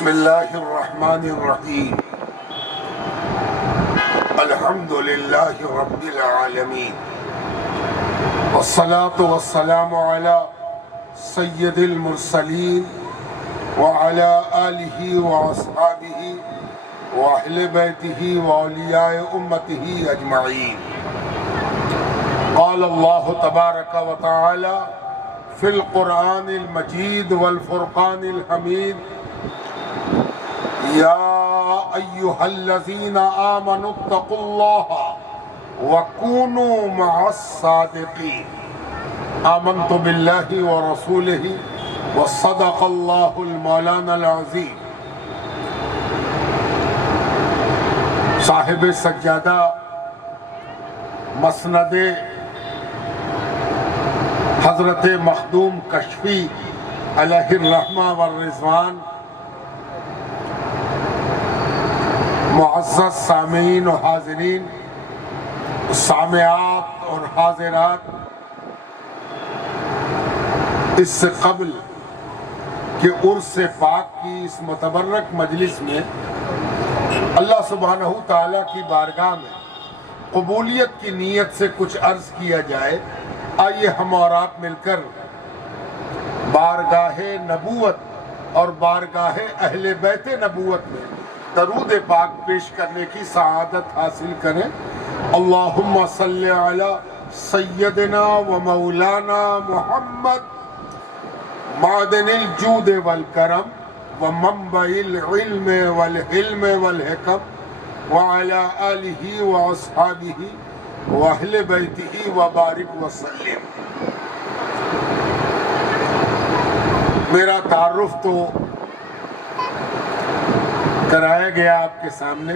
بسم اللہ الرحمن الرحیم الحمد للہ رب العالمین والصلاة والسلام علی سید المرسلین وعلی آلہ واصحابہ واہل بیتہ واولیاء امتہ اجمعین۔ قال اللہ تبارک و تعالی فی القرآن المجید والفرقان الحمید یا ایہا الذین آمنوا اتقوا اللہ وکونوا مع الصادقین۔ آمنت باللہ ورسولہ وصدق اللہ المولانا العظیم۔ صاحب سجادہ مسند حضرت مخدوم کشفی علیہ الرحمہ والرضوان، معزز سامعین و حاضرین، سامعات اور حاضرات، اس سے قبل کہ عرس پاک کی اس متبرک مجلس میں اللہ سبحانہ تعالیٰ کی بارگاہ میں قبولیت کی نیت سے کچھ عرض کیا جائے، آئیے ہم اور آپ مل کر بارگاہ نبوت اور بارگاہ اہل بیت نبوت میں درود پاک پیش کرنے کی سعادت حاصل کریں۔ اللہم صلی علی سیدنا و مولانا محمد معدن الجود والکرم و منبع العلم والحلم والحکم وعلی آلہ و اصحابہ واہل بیتہ وبارک وسلم۔ میرا تعارف تو کرایا گیا آپ کے سامنے،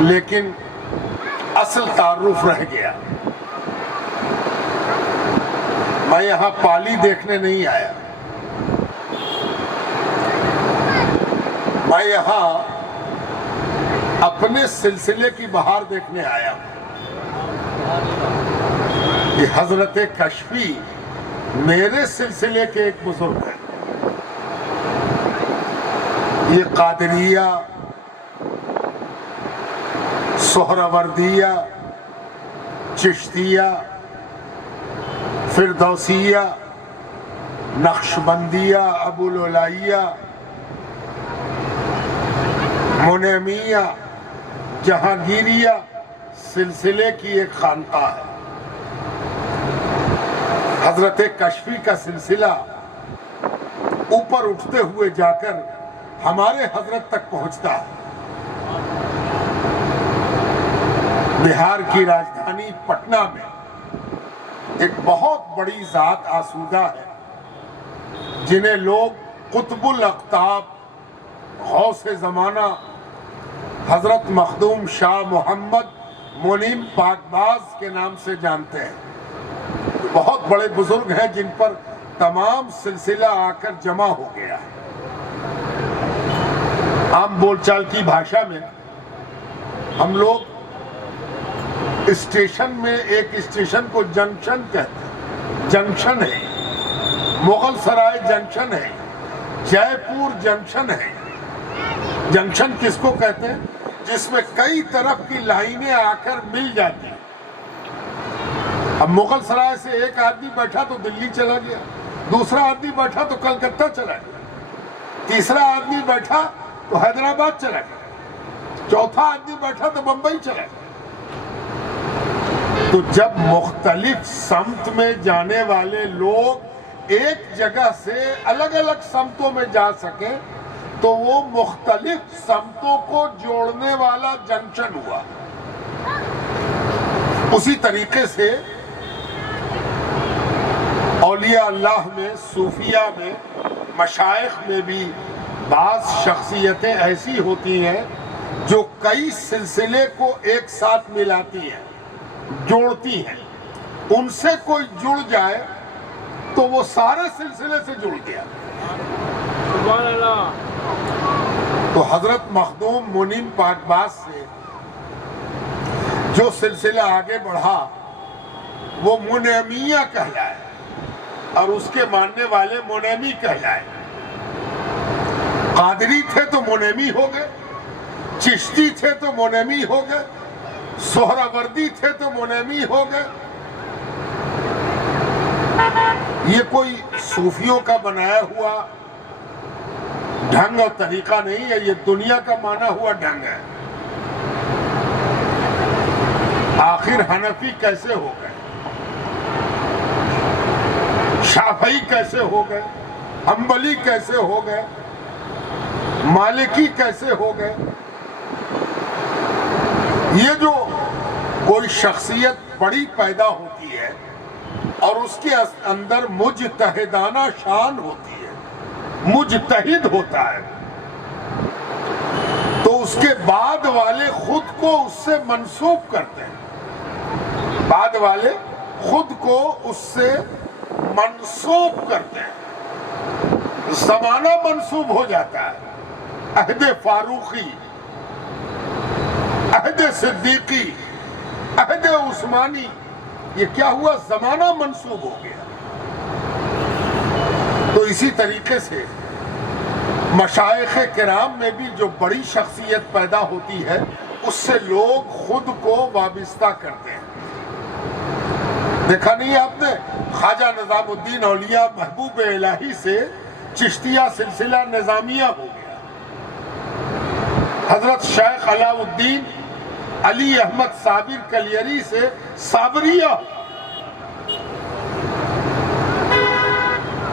لیکن اصل تعارف رہ گیا۔ میں یہاں پالی دیکھنے نہیں آیا، میں یہاں اپنے سلسلے کی بہار دیکھنے آیا ہوں۔ یہ حضرت کشفی میرے سلسلے کے ایک بزرگ ہیں۔ یہ قادریہ، سہروردیہ، چشتیہ، فردوسیہ، نقشبندیہ، ابوالعلائیہ، منیمیہ، جہانگیریہ سلسلے کی ایک خانقاہ ہے۔ حضرت کشفی کا سلسلہ اوپر اٹھتے ہوئے جا کر ہمارے حضرت تک پہنچتا ہے۔ بہار کی راجدھانی پٹنہ میں ایک بہت بڑی ذات آسودہ ہے، جنہیں لوگ قطب الاقطاب غوث زمانہ حضرت مخدوم شاہ محمد منیم پاکباز کے نام سے جانتے ہیں۔ بہت بڑے بزرگ ہیں جن پر تمام سلسلہ آ کر جمع ہو گیا ہے۔ عام بول چال کی بھاشا میں ہم لوگ اسٹیشن میں ایک اسٹیشن کو جنکشن کہتے ہیں۔ جنکشن ہے، مغل سرائے جنکشن ہے، جے پور جنکشن ہے۔ جنکشن کس کو کہتے ہیں؟ جس میں کئی طرف کی لائنیں آ کر مل جاتی ہیں۔ اب مغل سرائے سے ایک آدمی بیٹھا تو دلی چلا گیا، دوسرا آدمی بیٹھا تو کلکتہ چلا گیا، تیسرا آدمی بیٹھا تو حیدرآباد چلا گیا، چوتھا آدمی بیٹھا تو بمبئی چلا گیا۔ تو جب مختلف سمت میں جانے والے لوگ ایک جگہ سے الگ الگ سمتوں میں جا سکیں تو وہ مختلف سمتوں کو جوڑنے والا جنکشن ہوا۔ اسی طریقے سے اولیاء اللہ میں، صوفیہ میں، مشائخ میں بھی بعض شخصیتیں ایسی ہوتی ہیں جو کئی سلسلے کو ایک ساتھ ملاتی ہیں، جوڑتی ہیں۔ ان سے کوئی جڑ جائے تو وہ سارے سلسلے سے جڑ گیا۔ سبحان اللہ۔ تو حضرت مخدوم منیم پاکباز سے جو سلسلہ آگے بڑھا وہ منیمیہ کہلائے اور اس کے ماننے والے منیمی کہلائے۔ قادری تھے تو منیمی ہو گئے، چشتی تھے تو منیمی ہو گئے، سہراوردی تھے تو منیمی ہو گئے۔ یہ کوئی صوفیوں کا بنایا ہوا ڈھنگ اور طریقہ نہیں ہے، یہ دنیا کا مانا ہوا ڈھنگ ہے۔ آخر حنفی کیسے ہو گئے، شافعی کیسے ہو گئے، حنبلی کیسے ہو گئے، مالکی کیسے ہو گئے؟ یہ جو کوئی شخصیت بڑی پیدا ہوتی ہے اور اس کے اندر مجتہدانہ شان ہوتی ہے، مجتہد ہوتا ہے، تو اس کے بعد والے خود کو اس سے منسوب کرتے ہیں، بعد والے خود کو اس سے منسوب کرتے ہیں، زمانہ منسوب ہو جاتا ہے۔ عہد فاروقی، عہد صدیقی، عہد عثمانی، یہ کیا ہوا؟ زمانہ منسوب ہو گیا۔ تو اسی طریقے سے مشائخ کرام میں بھی جو بڑی شخصیت پیدا ہوتی ہے اس سے لوگ خود کو وابستہ کرتے ہیں۔ دیکھا نہیں آپ نے، خواجہ نظام الدین اولیاء محبوب الہی سے چشتیہ سلسلہ نظامیہ ہو گیا، حضرت شیخ علاء الدین علی احمد صابر کلیری سے صابریہ،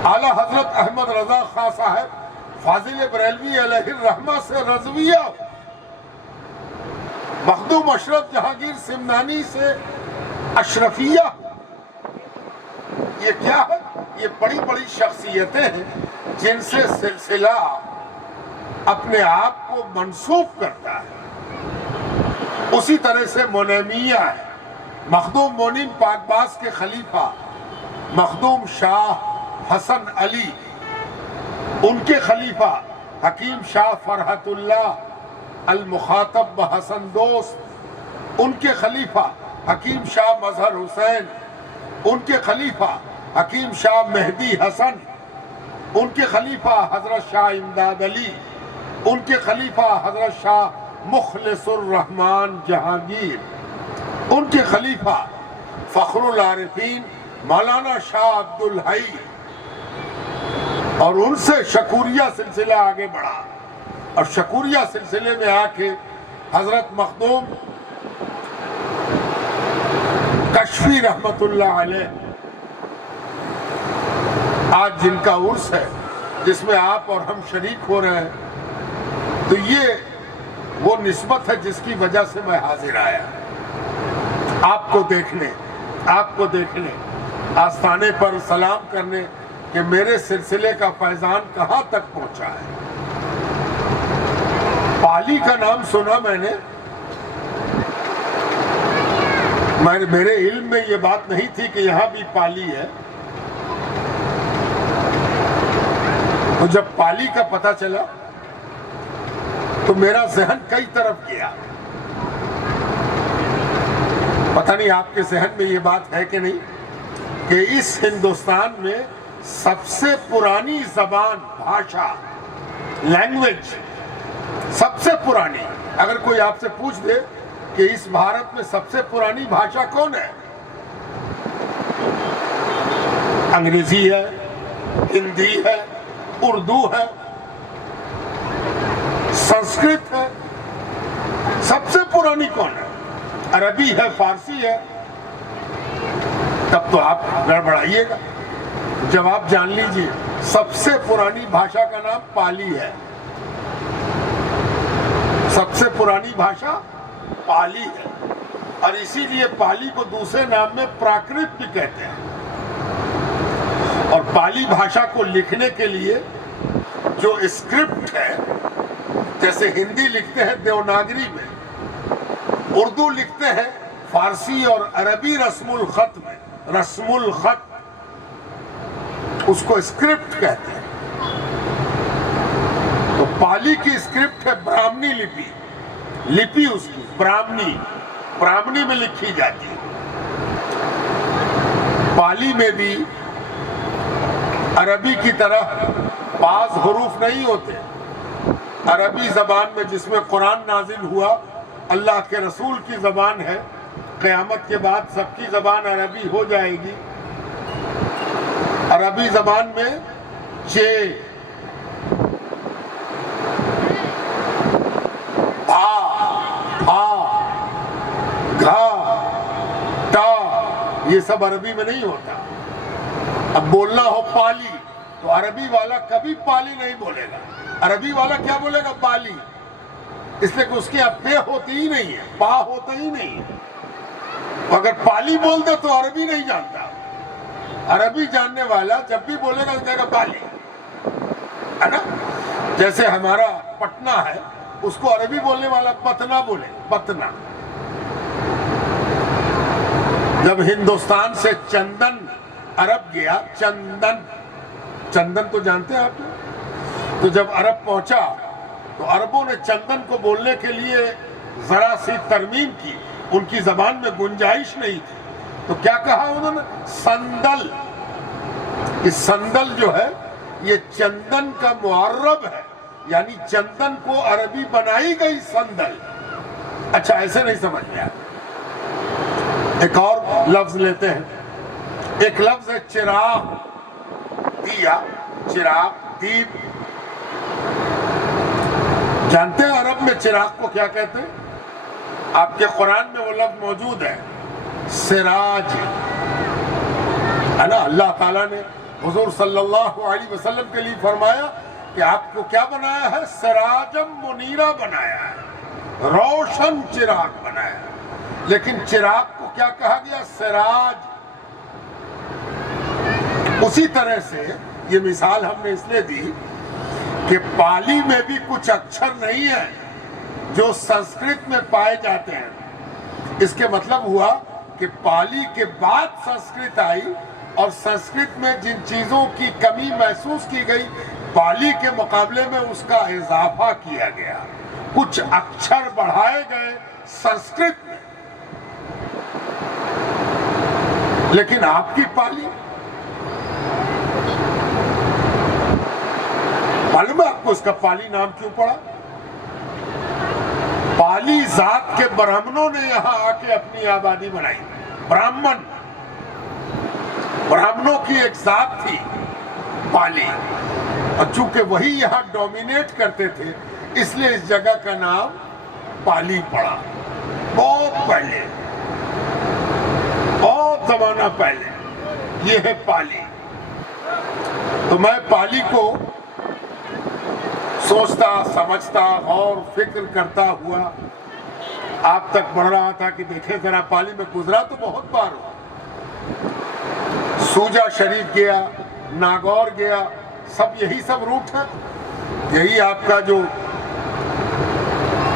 اعلی حضرت احمد رضا خاں صاحب فاضل بریلوی علیہ الرحمہ سے رضویہ، مخدوم اشرف جہانگیر سمنانی سے اشرفیہ۔ یہ کیا ہے؟ یہ بڑی بڑی شخصیتیں ہیں جن سے سلسلہ اپنے آپ کو منسوب کرتا ہے۔ اسی طرح سے منیمیہ ہے، مخدوم منیم پاکباز کے خلیفہ مخدوم شاہ حسن علی، ان کے خلیفہ حکیم شاہ فرحت اللہ المخاطب بحسن دوست، ان کے خلیفہ حکیم شاہ مظہر حسین، ان کے خلیفہ حکیم شاہ مہدی حسن، ان کے خلیفہ حضرت شاہ امداد علی، ان کے خلیفہ حضرت شاہ مخلص الرحمن جہانگیر، ان کے خلیفہ فخر العارفین مولانا شاہ عبدالحی، اور ان سے شکوریہ سلسلہ آگے بڑھا، اور شکوریہ سلسلے میں آ کے حضرت مخدوم کشفی رحمت اللہ علیہ، آج جن کا عرس ہے جس میں آپ اور ہم شریک ہو رہے ہیں، تو یہ وہ نسبت ہے جس کی وجہ سے میں حاضر آیا، آپ کو دیکھنے آستانے پر سلام کرنے کہ میرے سلسلے کا فیضان کہاں تک پہنچا ہے۔ پالی کا نام سنا میں نے، میرے علم میں یہ بات نہیں تھی کہ یہاں بھی پالی ہے، تو جب پالی کا پتہ چلا تو میرا ذہن کئی طرف گیا۔ پتہ نہیں آپ کے ذہن میں یہ بات ہے کہ نہیں کہ اس ہندوستان میں سب سے پرانی زبان، بھاشا، لینگویج سب سے پرانی، اگر کوئی آپ سے پوچھ دے کہ اس بھارت میں سب سے پرانی بھاشا کون ہے؟ انگریزی ہے، ہندی ہے، اردو ہے، سنسکرت ہے، سب سے پرانی کون ہے؟ عربی ہے، فارسی ہے؟ تب تو آپ گڑبڑائیے گا۔ جواب جان لیجئے، سب سے پرانی بھاشا کا نام پالی ہے، سب سے پرانی بھاشا پالی ہے، اور اسی لیے پالی کو دوسرے نام میں پراکرت بھی کہتے ہیں۔ اور پالی بھاشا کو لکھنے کے لیے جو اسکرپٹ ہے، جیسے ہندی لکھتے ہیں دیوناگری میں، اردو لکھتے ہیں فارسی اور عربی رسم الخط میں، رسم الخط اس کو اسکرپٹ کہتے ہیں۔ تو پالی کی اسکرپٹ ہے براہمنی لپی اس کی براہمنی میں لکھی جاتی ہے۔ پالی میں بھی عربی کی طرح بعض حروف نہیں ہوتے، عربی زبان میں جس میں قرآن نازل ہوا اللہ کے رسول کی زبان ہے. قیامت کے بعد سب کی زبان عربی ہو جائے گی. عربی زبان میں چے، بھا، بھا، گھا، ٹا، یہ سب عربی میں نہیں ہوتا. اب بولنا ہو پالی تو عربی والا کبھی پالی نہیں بولے گا. عربی والا کیا بولے گا؟ پالی. اس لیے کہ اس کی پے ہوتی ہی نہیں ہے، پا ہوتا ہی نہیں ہے. اگر پالی بول دے تو عربی نہیں جانتا. عربی جاننے والا جب بھی بولے گا تو کہے گا پالی، ہے نا. جیسے ہمارا پٹنہ ہے، اس کو عربی بولنے والا پتنا بولے، پتنا. جب ہندوستان سے چندن عرب گیا، چندن، چندن تو جانتے ہیں آپ لوگ. تو جب عرب پہنچا تو عربوں نے چندن کو بولنے کے لیے ذرا سی ترمیم کی. ان کی زبان میں گنجائش نہیں تھی تو کیا کہا انہوں نے؟ سندل. یہ سندل جو ہے یہ چندن کا معرب ہے، یعنی چندن کو عربی بنائی گئی سندل. اچھا ایسے نہیں سمجھ میں آیا. ایک اور لفظ لیتے ہیں. ایک لفظ ہے چراغ، دیا، چراغ، دیپ. جانتے ہیں عرب میں چراغ کو کیا کہتے ہیں؟ آپ کے قرآن میں وہ لفظ موجود ہے، سراج، ہے نا. اللہ تعالیٰ نے حضور صلی اللہ علیہ وسلم کے لیے فرمایا کہ آپ کو کیا بنایا ہے؟ سراجم منیرہ بنایا ہے، روشن چراغ بنایا ہے. لیکن چراغ کو کیا کہا گیا؟ سراج. اسی طرح سے یہ مثال ہم نے اس لیے دی کہ پالی میں بھی کچھ اکچھر نہیں ہیں جو سنسکرت میں پائے جاتے ہیں. اس کے مطلب ہوا کہ پالی کے بعد سنسکرت آئی اور سنسکرت میں جن چیزوں کی کمی محسوس کی گئی پالی کے مقابلے میں اس کا اضافہ کیا گیا. کچھ اکچھر بڑھائے گئے سنسکرت میں. لیکن آپ کی پالی، معلوم ہے آپ کو اس کا پالی نام کیوں پڑا؟ پالی ذات کے برہمنوں نے یہاں آ کے اپنی آبادی بنائی. براہمن، برہمنوں کی ایک ذات تھی پالی، اور چونکہ وہی یہاں ڈومینیٹ کرتے تھے اس لیے اس جگہ کا نام پالی پڑا. بہت پہلے، بہت زمانہ پہلے یہ ہے پالی. تو میں پالی کو سوچتا، سمجھتا، غور فکر کرتا ہوا آپ تک بڑھ رہا تھا کہ دیکھیں ذرا پالی میں گزرا تو بہت بار ہوا. سوجا شریف گیا، ناگور گیا، سب یہی سب روٹ ہے. یہی آپ کا جو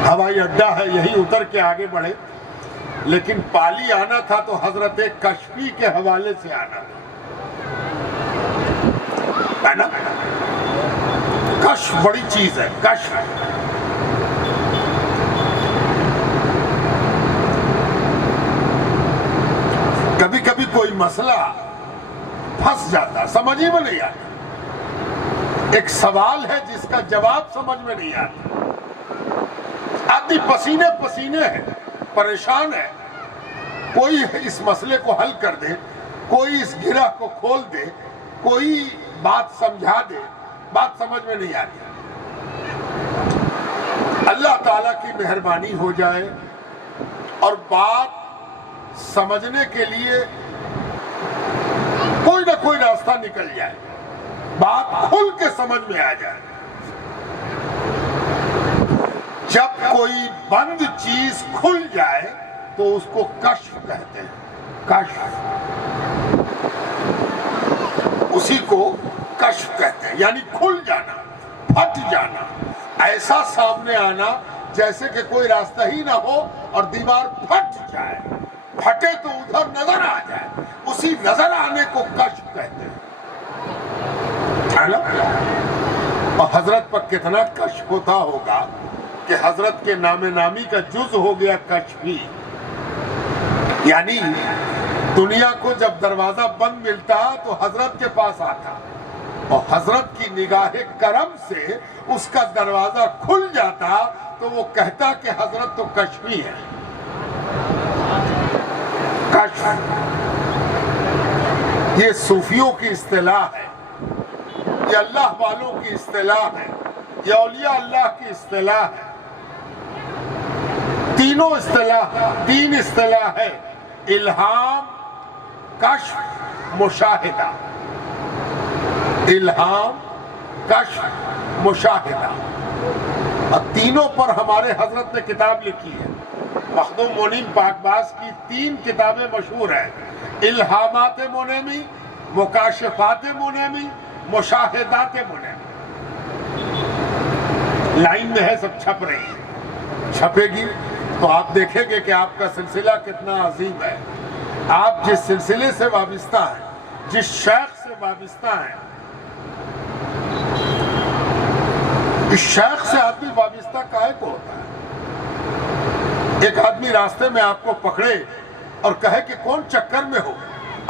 ہوائی اڈا ہے یہی اتر کے آگے بڑھے. لیکن پالی آنا تھا تو حضرت کشفی کے حوالے سے آنا تھا، ہے نا. کشف بڑی چیز ہے. کشف کبھی کبھی کوئی مسئلہ پھنس جاتا، سمجھ ہی میں نہیں آتا. ایک سوال ہے جس کا جواب سمجھ میں نہیں آتا. آدمی پسینے پسینے ہے، پریشان ہے. کوئی اس مسئلے کو حل کر دے، کوئی اس گرہ کو کھول دے، کوئی بات سمجھا دے، بات سمجھ میں نہیں آتی. اللہ تعالیٰ کی مہربانی ہو جائے اور بات سمجھنے کے لیے کوئی نہ کوئی راستہ نکل جائے، بات کھل کے سمجھ میں آ جائے. جب کوئی بند چیز کھل جائے تو اس کو کشف کہتے ہیں. کشف، اسی کو کشف کہتے ہیں، یعنی کھل جانا، پھٹ جانا، ایسا سامنے آنا جیسے کہ کوئی راستہ ہی نہ ہو اور دیوار پھٹ جائے. پھٹے تو ادھر نظر آ جائے، اسی نظر آنے کو کشف کہتے ہیں. اور حضرت پر کتنا کشف ہوتا ہوگا کہ حضرت کے نام نامی کا جز ہو گیا کشفی. یعنی دنیا کو جب دروازہ بند ملتا تو حضرت کے پاس آتا، اور حضرت کی نگاہ کرم سے اس کا دروازہ کھل جاتا تو وہ کہتا کہ حضرت تو کشفی ہے. کشف یہ صوفیوں کی اصطلاح ہے، یہ اللہ والوں کی اصطلاح ہے، یہ اولیاء اللہ کی اصطلاح ہے. تین اصطلاح ہے: الہام، کشف، مشاہدہ. الہام، کشف، مشاہدہ. اور تینوں پر ہمارے حضرت نے کتاب لکھی ہے. مخدوم مونین پاکباز کی 3 کتابیں مشہور ہیں: الہامات منیمی، مکاشفات منیمی، مشاہدات منیمی. لائن میں ہے، سب چھپ رہی ہے. چھپے گی تو آپ دیکھیں گے کہ آپ کا سلسلہ کتنا عظیم ہے. آپ جس سلسلے سے وابستہ ہیں، جس شیخ سے وابستہ ہیں، اس شیخ سے آدمی وابستہ کائے کو ہوتا ہے. ایک آدمی راستے میں آپ کو پکڑے اور کہے کہ کون چکر میں ہو.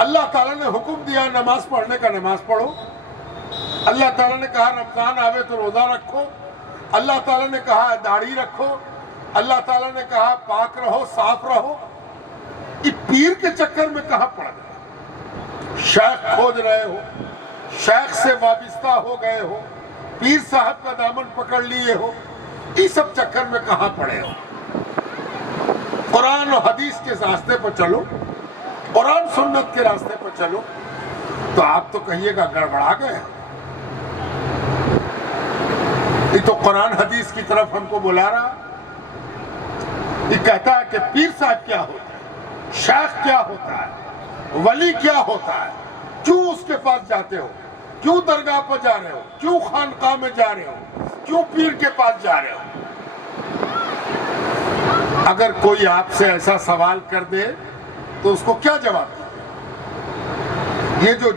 اللہ تعالیٰ نے حکم دیا نماز پڑھنے کا، نماز پڑھو. اللہ تعالیٰ نے کہا رمضان آوے تو روزہ رکھو. اللہ تعالیٰ نے کہا داڑھی رکھو. اللہ تعالیٰ نے کہا پاک رہو، صاف رہو. یہ پیر کے چکر میں کہاں پڑ گئے؟ شیخ کھوج رہے ہو، شیخ سے وابستہ ہو گئے ہو، پیر صاحب کا دامن پکڑ لیے ہو. یہ سب چکر میں کہاں پڑے ہو؟ قرآن و حدیث کے راستے پر چلو، قرآن سنت کے راستے پر چلو. تو آپ تو کہیے گا گڑبڑا گئے. یہ تو قرآن حدیث کی طرف ہم کو بلا رہا. یہ کہتا ہے کہ پیر صاحب کیا ہوتا ہے، شیخ کیا ہوتا ہے، ولی کیا ہوتا ہے، کیوں اس کے پاس جاتے ہو، کیوں درگاہ پر جا رہے ہو، کیوں خانقاہ میں جا رہے ہو، کیوں پیر کے پاس جا رہے ہو. اگر کوئی آپ سے ایسا سوال کر دے تو اس کو کیا جواب دیں؟ یہ جو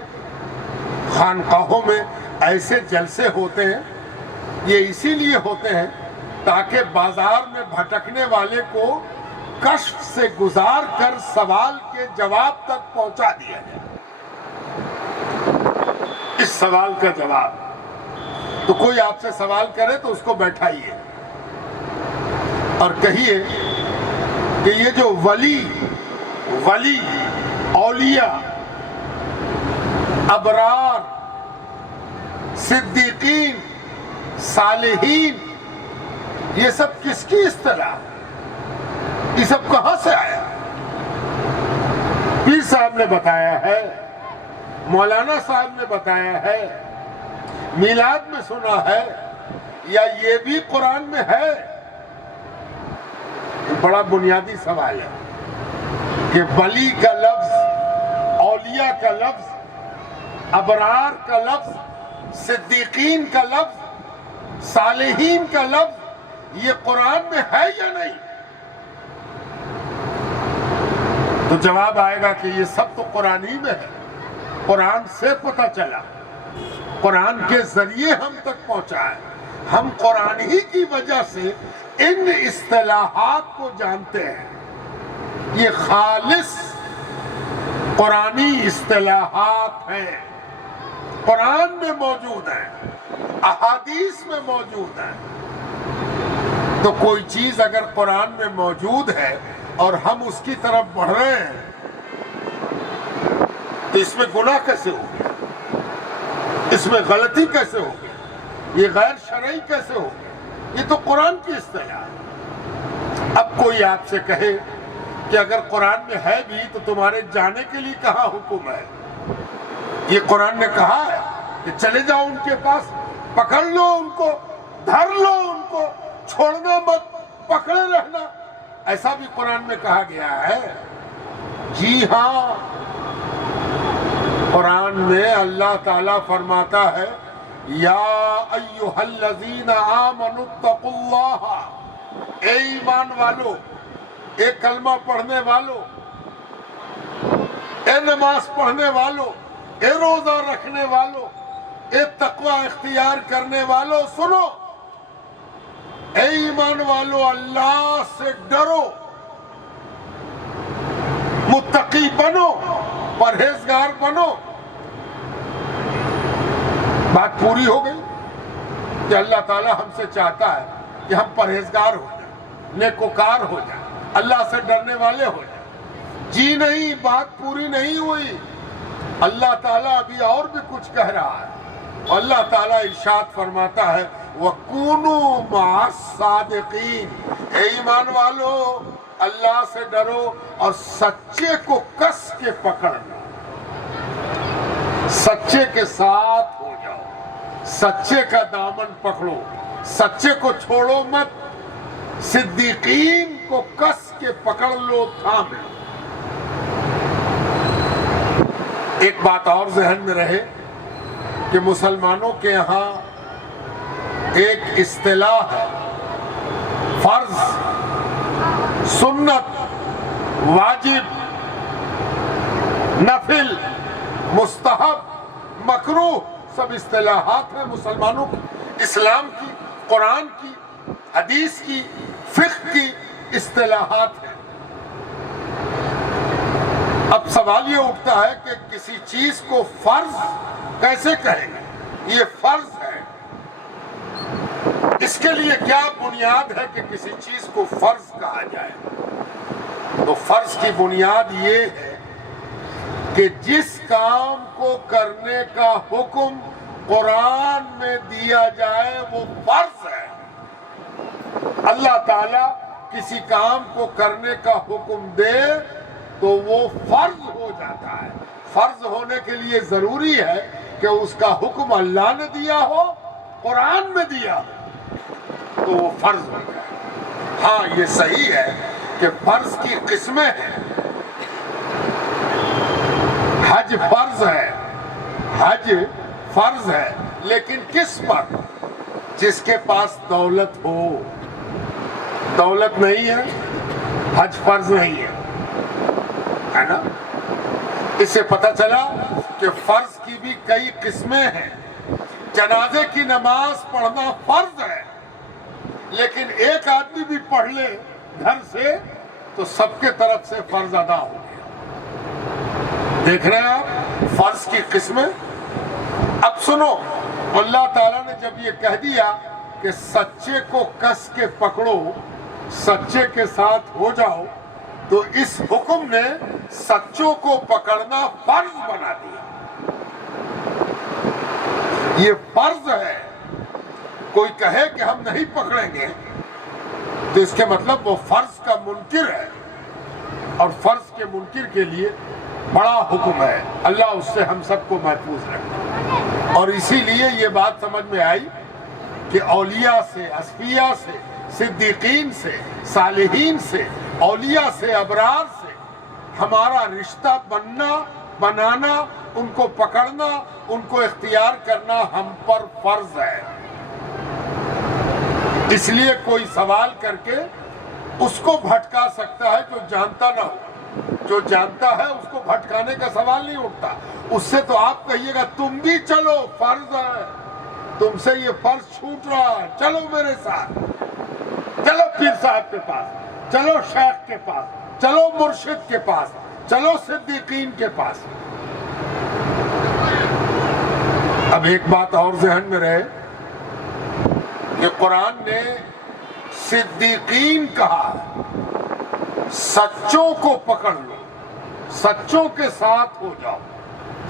خانقاہوں میں ایسے جلسے ہوتے ہیں، یہ اسی لیے ہوتے ہیں تاکہ بازار میں بھٹکنے والے کو کشف سے گزار کر سوال کے جواب تک پہنچا دیا جائے. اس سوال کا جواب. تو کوئی آپ سے سوال کرے تو اس کو بیٹھائیے اور کہیے کہ یہ جو ولی، اولیاء، ابرار، صدیقین، صالحین، یہ سب کس کی اصطلاح؟ یہ سب کہاں سے آیا؟ پیر صاحب نے بتایا ہے، مولانا صاحب نے بتایا ہے، میلاد میں سنا ہے، یا یہ بھی قرآن میں ہے؟ بڑا بنیادی سوال ہے کہ ولی کا لفظ، اولیاء کا لفظ، ابرار کا لفظ، صدیقین کا لفظ، صالحین کا لفظ یہ قرآن میں ہے یا نہیں؟ تو جواب آئے گا کہ یہ سب تو قرآن ہی میں ہے. قرآن سے پتہ چلا، قرآن کے ذریعے ہم تک پہنچا ہے. ہم قرآن ہی کی وجہ سے ان اصطلاحات کو جانتے ہیں. یہ خالص قرآنی اصطلاحات ہیں، قرآن میں موجود ہیں، احادیث میں موجود ہیں. تو کوئی چیز اگر قرآن میں موجود ہے اور ہم اس کی طرف بڑھ رہے ہیں تو اس میں گناہ کیسے ہو گیا؟ اس میں غلطی کیسے ہو گئی؟ یہ غیر شرعی کیسے ہو گیا؟ یہ تو قرآن کی اصطلاح ہے. اب کوئی آپ سے کہے کہ اگر قرآن میں ہے بھی تو تمہارے جانے کے لیے کہاں حکم ہے؟ یہ قرآن نے کہا ہے کہ چلے جاؤ ان کے پاس، پکڑ لو ان کو، دھر لو ان کو، چھوڑنا مت، پکڑے رہنا. ایسا بھی قرآن میں کہا گیا ہے. جی ہاں، قرآن میں اللہ تعالیٰ فرماتا ہے یا ایھا الذین آمنوا اتقوا اللہ، اے ایمان والو، اے کلمہ پڑھنے والو، اے نماز پڑھنے والو، اے روزہ رکھنے والو، اے تقوی اختیار کرنے والو، سنو، اے ایمان والو، اللہ سے ڈرو، متقی بنو، پرہیزگار بنو. بات پوری ہو گئی کہ اللہ تعالیٰ ہم سے چاہتا ہے کہ ہم پرہیزگار ہو جائیں، نیکوکار ہو جائیں، اللہ سے ڈرنے والے ہو جائیں۔ جی نہیں، بات پوری نہیں ہوئی، اللہ تعالیٰ ابھی اور بھی کچھ کہہ رہا ہے۔ اللہ تعالیٰ ارشاد فرماتا ہے وَكُونُوا مَعَ الصَّادِقِينَ، اے ایمان والو اللہ سے ڈرو اور سچے کو کس کے پکڑنا، سچے کے ساتھ ہو جاؤ، سچے کا دامن پکڑو، سچے کو چھوڑو مت، صدیقین کو کس کے پکڑ لو، تھام لو۔ ایک بات اور ذہن میں رہے کہ مسلمانوں کے یہاں ایک اصطلاح ہے، فرض، سنت، واجب، نفل، مستحب، مکروہ، سب اصطلاحات ہیں مسلمانوں کی، اسلام کی، قرآن کی، حدیث کی، فقہ کی اصطلاحات ہیں۔ اب سوال یہ اٹھتا ہے کہ کسی چیز کو فرض کیسے کہیں گے؟ یہ فرض ہے، اس کے لیے کیا بنیاد ہے کہ کسی چیز کو فرض کہا جائے؟ تو فرض کی بنیاد یہ ہے کہ جس کام کو کرنے کا حکم قرآن میں دیا جائے وہ فرض ہے۔ اللہ تعالیٰ کسی کام کو کرنے کا حکم دے تو وہ فرض ہو جاتا ہے۔ فرض ہونے کے لیے ضروری ہے کہ اس کا حکم اللہ نے دیا ہو، قرآن میں دیا ہو، تو وہ فرض ہو جائے۔ ہاں یہ صحیح ہے کہ فرض کی قسمیں ہیں، حج فرض ہے، حج فرض ہے، لیکن کس پر؟ جس کے پاس دولت ہو۔ دولت نہیں ہے، حج فرض نہیں ہے نا؟ اس سے پتہ چلا کہ فرض کی بھی کئی قسمیں ہیں۔ جنازے کی نماز پڑھنا فرض ہے، لیکن ایک آدمی بھی پڑھ لے گھر سے تو سب کے طرف سے فرض ادا ہو گیا۔ دیکھ رہے ہیں آپ فرض کی قسمیں۔ اب سنو، اللہ تعالیٰ نے جب یہ کہہ دیا کہ سچے کو کس کے پکڑو، سچے کے ساتھ ہو جاؤ، تو اس حکم نے سچوں کو پکڑنا فرض بنا دیا۔ یہ فرض ہے۔ کوئی کہے کہ ہم نہیں پکڑیں گے تو اس کے مطلب وہ فرض کا منکر ہے، اور فرض کے منکر کے لیے بڑا حکم ہے۔ اللہ اس سے ہم سب کو محفوظ رکھے۔ اور اسی لیے یہ بات سمجھ میں آئی کہ اولیاء سے، اصفیاء سے، صدیقین سے، صالحین سے، اولیاء سے، ابرار سے ہمارا رشتہ بنانا، ان کو پکڑنا، ان کو اختیار کرنا ہم پر فرض ہے۔ اس لیے کوئی سوال کر کے اس کو بھٹکا سکتا ہے جو جانتا نہ ہو۔ جو جانتا ہے اس کو بھٹکانے کا سوال نہیں اٹھتا۔ اس سے تو آپ کہیے گا تم بھی چلو، فرض ہے، تم سے یہ فرض چھوٹ رہا ہے، چلو میرے ساتھ، چلو پیر صاحب کے پاس، چلو شیخ کے پاس، چلو مرشد کے پاس، چلو صدیقین کے پاس۔ اب ایک بات اور ذہن میں رہے کہ قرآن نے صدیقین کہا، سچوں کو پکڑ لو، سچوں کے ساتھ ہو جاؤ،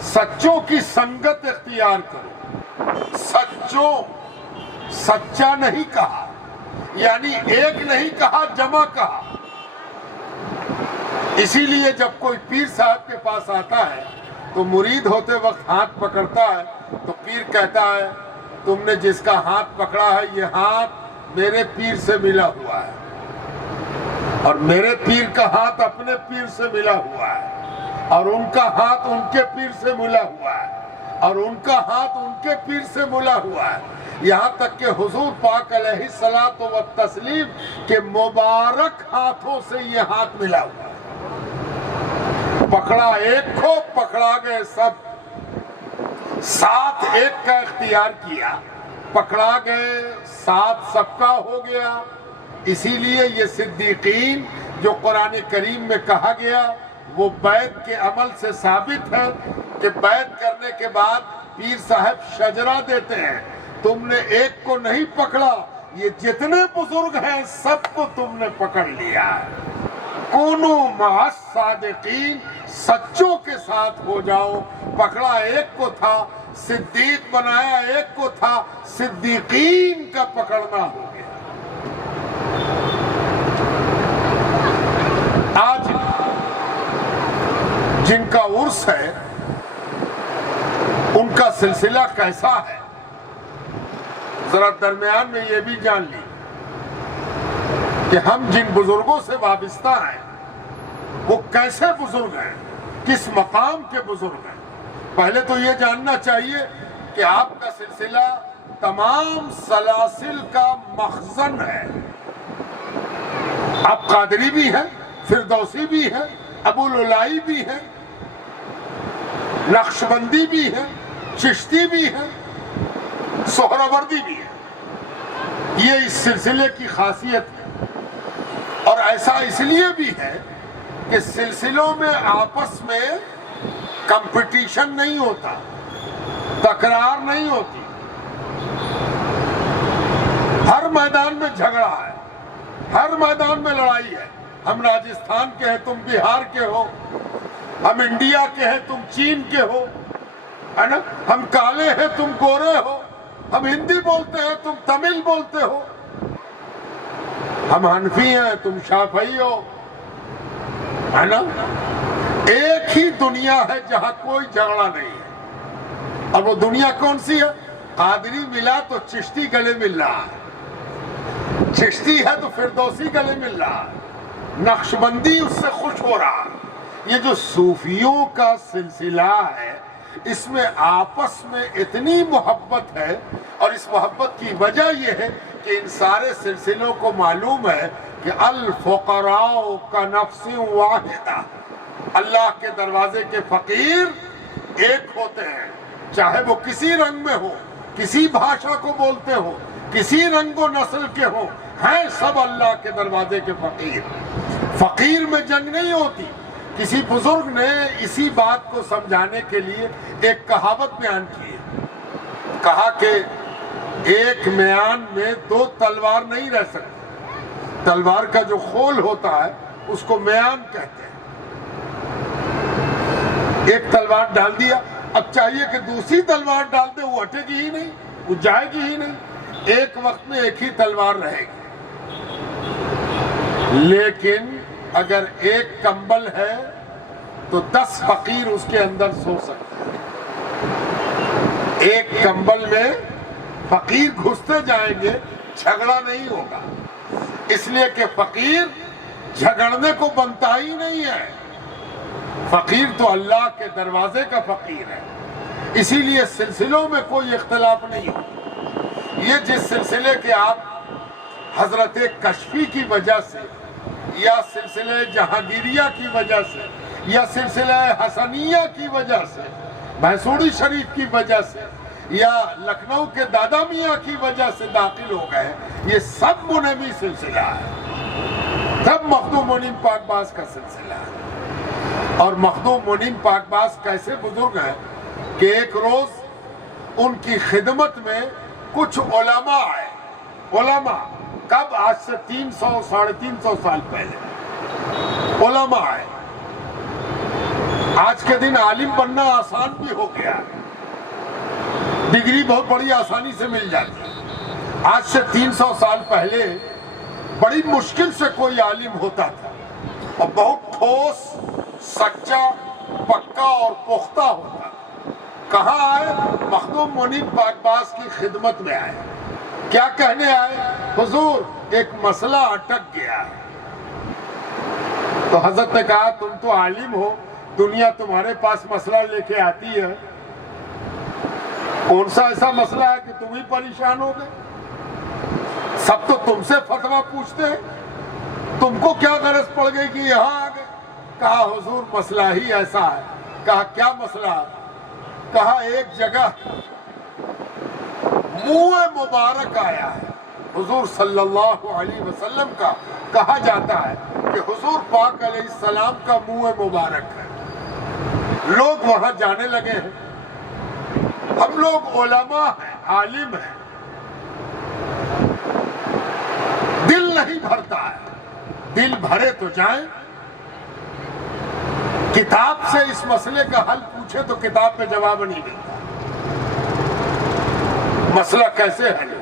سچوں کی سنگت اختیار کرو۔ سچوں، سچا نہیں کہا، یعنی ایک نہیں کہا، جمع کہا۔ اسی لیے جب کوئی پیر صاحب کے پاس آتا ہے تو مرید ہوتے وقت ہاتھ پکڑتا ہے تو پیر کہتا ہے تم نے جس کا ہاتھ پکڑا ہے یہ ہاتھ میرے پیر سے ملا ہوا ہے، اور میرے پیر کا ہاتھ اپنے پیر سے ملا ہوا ہے، اور ان کا ہاتھ ان کے پیر سے ملا ہوا ہے، اور ان کا ہاتھ ان کے پیر سے ملا ہوا ہے، یہاں تک کہ حضور پاک علیہ الصلوۃ والتسلیم کے مبارک ہاتھوں سے یہ ہاتھ ملا ہوا ہے۔ پکڑا ایک کو، پکڑا گئے سب، ساتھ ایک کا اختیار کیا، پکڑا گئے ساتھ سب کا ہو گیا۔ اسی لیے یہ صدیقین جو قرآن کریم میں کہا گیا وہ بیعت کے عمل سے ثابت ہے کہ بیعت کرنے کے بعد پیر صاحب شجرا دیتے ہیں، تم نے ایک کو نہیں پکڑا، یہ جتنے بزرگ ہیں سب کو تم نے پکڑ لیا ہے۔ کونو مع الصادقین، سچوں کے ساتھ ہو جاؤ۔ پکڑا ایک کو تھا، صدیق بنایا ایک کو تھا، صدیقین کا پکڑنا ہو گیا۔ آج جن کا عرس ہے ان کا سلسلہ کیسا ہے، ذرا درمیان میں یہ بھی جان لی کہ ہم جن بزرگوں سے وابستہ ہیں وہ کیسے بزرگ ہیں، کس مقام کے بزرگ ہیں۔ پہلے تو یہ جاننا چاہیے کہ آپ کا سلسلہ تمام سلاسل کا مخزن ہے۔ آپ قادری بھی ہیں، فردوسی بھی ہیں، ابوالعلائی بھی ہیں، نقشبندی بھی ہیں، چشتی بھی ہیں، سہروردی بھی ہے۔ یہ اس سلسلے کی خاصیت ہے، اور ایسا اس لیے بھی ہے کہ سلسلوں میں آپس میں کمپٹیشن نہیں ہوتا، تکرار نہیں ہوتی، ہر میدان میں جھگڑا ہے، ہر میدان میں لڑائی ہے۔ ہم راجستھان کے ہیں، تم بہار کے ہو، ہم انڈیا کے ہیں، تم چین کے ہو، ہے نا؟ ہم کالے ہیں، تم گورے ہو، ہم ہندی بولتے ہیں، تم تمل بولتے ہو، ہم حنفی ہیں، تم شافعی ہو، ہے نا؟ ایک ہی دنیا ہے جہاں کوئی جھگڑا نہیں ہے، اور وہ دنیا کون سی ہے؟ قادری ملا تو چشتی گلے مل رہا ہے، چشتی ہے تو فردوسی گلے مل رہا ہے، نقشبندی اس سے خوش ہو رہا ہے۔ یہ جو صوفیوں کا سلسلہ ہے اس میں آپس میں اتنی محبت ہے، اور اس محبت کی وجہ یہ ہے کہ ان سارے سلسلوں کو معلوم ہے کہ الفقراء کنفس واحدہ، اللہ کے دروازے کے فقیر ایک ہوتے ہیں، چاہے وہ کسی رنگ میں ہو، کسی بھاشا کو بولتے ہو، کسی رنگ و نسل کے ہو، ہیں سب اللہ کے دروازے کے فقیر۔ فقیر میں جنگ نہیں ہوتی۔ کسی بزرگ نے اسی بات کو سمجھانے کے لیے ایک کہاوت بیان کی ہے، کہا کہ ایک میان میں دو تلوار نہیں رہ سکتی، تلوار کا جو خول ہوتا ہے اس کو میان کہتے ہیں۔ ایک تلوار ڈال دیا، اب چاہیے کہ دوسری تلوار ڈال دے، وہ ہٹے گی ہی نہیں، وہ جائے گی ہی نہیں، ایک وقت میں ایک ہی تلوار رہے گی۔ لیکن اگر ایک کمبل ہے تو 10 فقیر اس کے اندر سو سکتے ہیں۔ ایک کمبل میں فقیر گھستے جائیں گے، جھگڑا نہیں ہوگا، اس لیے کہ فقیر جھگڑنے کو بنتا ہی نہیں ہے۔ فقیر تو اللہ کے دروازے کا فقیر ہے، اسی لیے سلسلوں میں کوئی اختلاف نہیں ہو۔ یہ جس سلسلے کے آپ حضرت کشفی کی وجہ سے، یا سلسلے جہانگیریہ کی وجہ سے، یا سلسلہ حسنیہ کی وجہ سے، بھیسوڑی شریف کی وجہ سے، یا لکھنؤ کے دادا میاں کی وجہ سے داخل ہو گئے، یہ سب منیوی سلسلہ ہے، سب مخدوم منیم پاک باز کا سلسلہ ہے۔ اور مخدوم منیم پاک باز کیسے بزرگ ہیں کہ ایک روز ان کی خدمت میں کچھ علماء آئے۔ علماء کب؟ آج سے 300 ساڑھے 300 سال پہلے علماء آئے۔ آج کے دن عالم بننا آسان بھی ہو گیا ہے، ڈگری بہت بڑی آسانی سے مل جاتی ہے۔ آج سے 300 سال پہلے بڑی مشکل سے کوئی عالم ہوتا تھا، اور بہت ٹھوس، سچا، پکا اور پختہ ہوتا تھا۔ کہاں آئے؟ مخدوم منیم پاک باز کی خدمت میں آئے۔ کیا کہنے آئے؟ حضور ایک مسئلہ اٹک گیا ہے۔ تو حضرت نے کہا تم تو عالم ہو، دنیا تمہارے پاس مسئلہ لے کے آتی ہے، کون سا ایسا مسئلہ ہے کہ تم ہی پریشان ہو گئے؟ سب تو تم سے فتویٰ پوچھتے ہیں، تم کو کیا غرض پڑ گئی کہ یہاں آ گئے؟ کہا حضور مسئلہ ہی ایسا ہے۔ کہا کیا مسئلہ؟ کہا ایک جگہ منہ مبارک آیا ہے حضور صلی اللہ علیہ وسلم کا، کہا جاتا ہے کہ حضور پاک علیہ السلام کا منہ مبارک ہے۔ لوگ وہاں جانے لگے ہیں، ہم لوگ علماء ہیں، عالم ہیں، دل نہیں بھرتا ہے۔ دل بھرے تو جائیں، کتاب سے اس مسئلے کا حل پوچھے تو کتاب میں جواب نہیں ملتا۔ مسئلہ کیسے حل ہے؟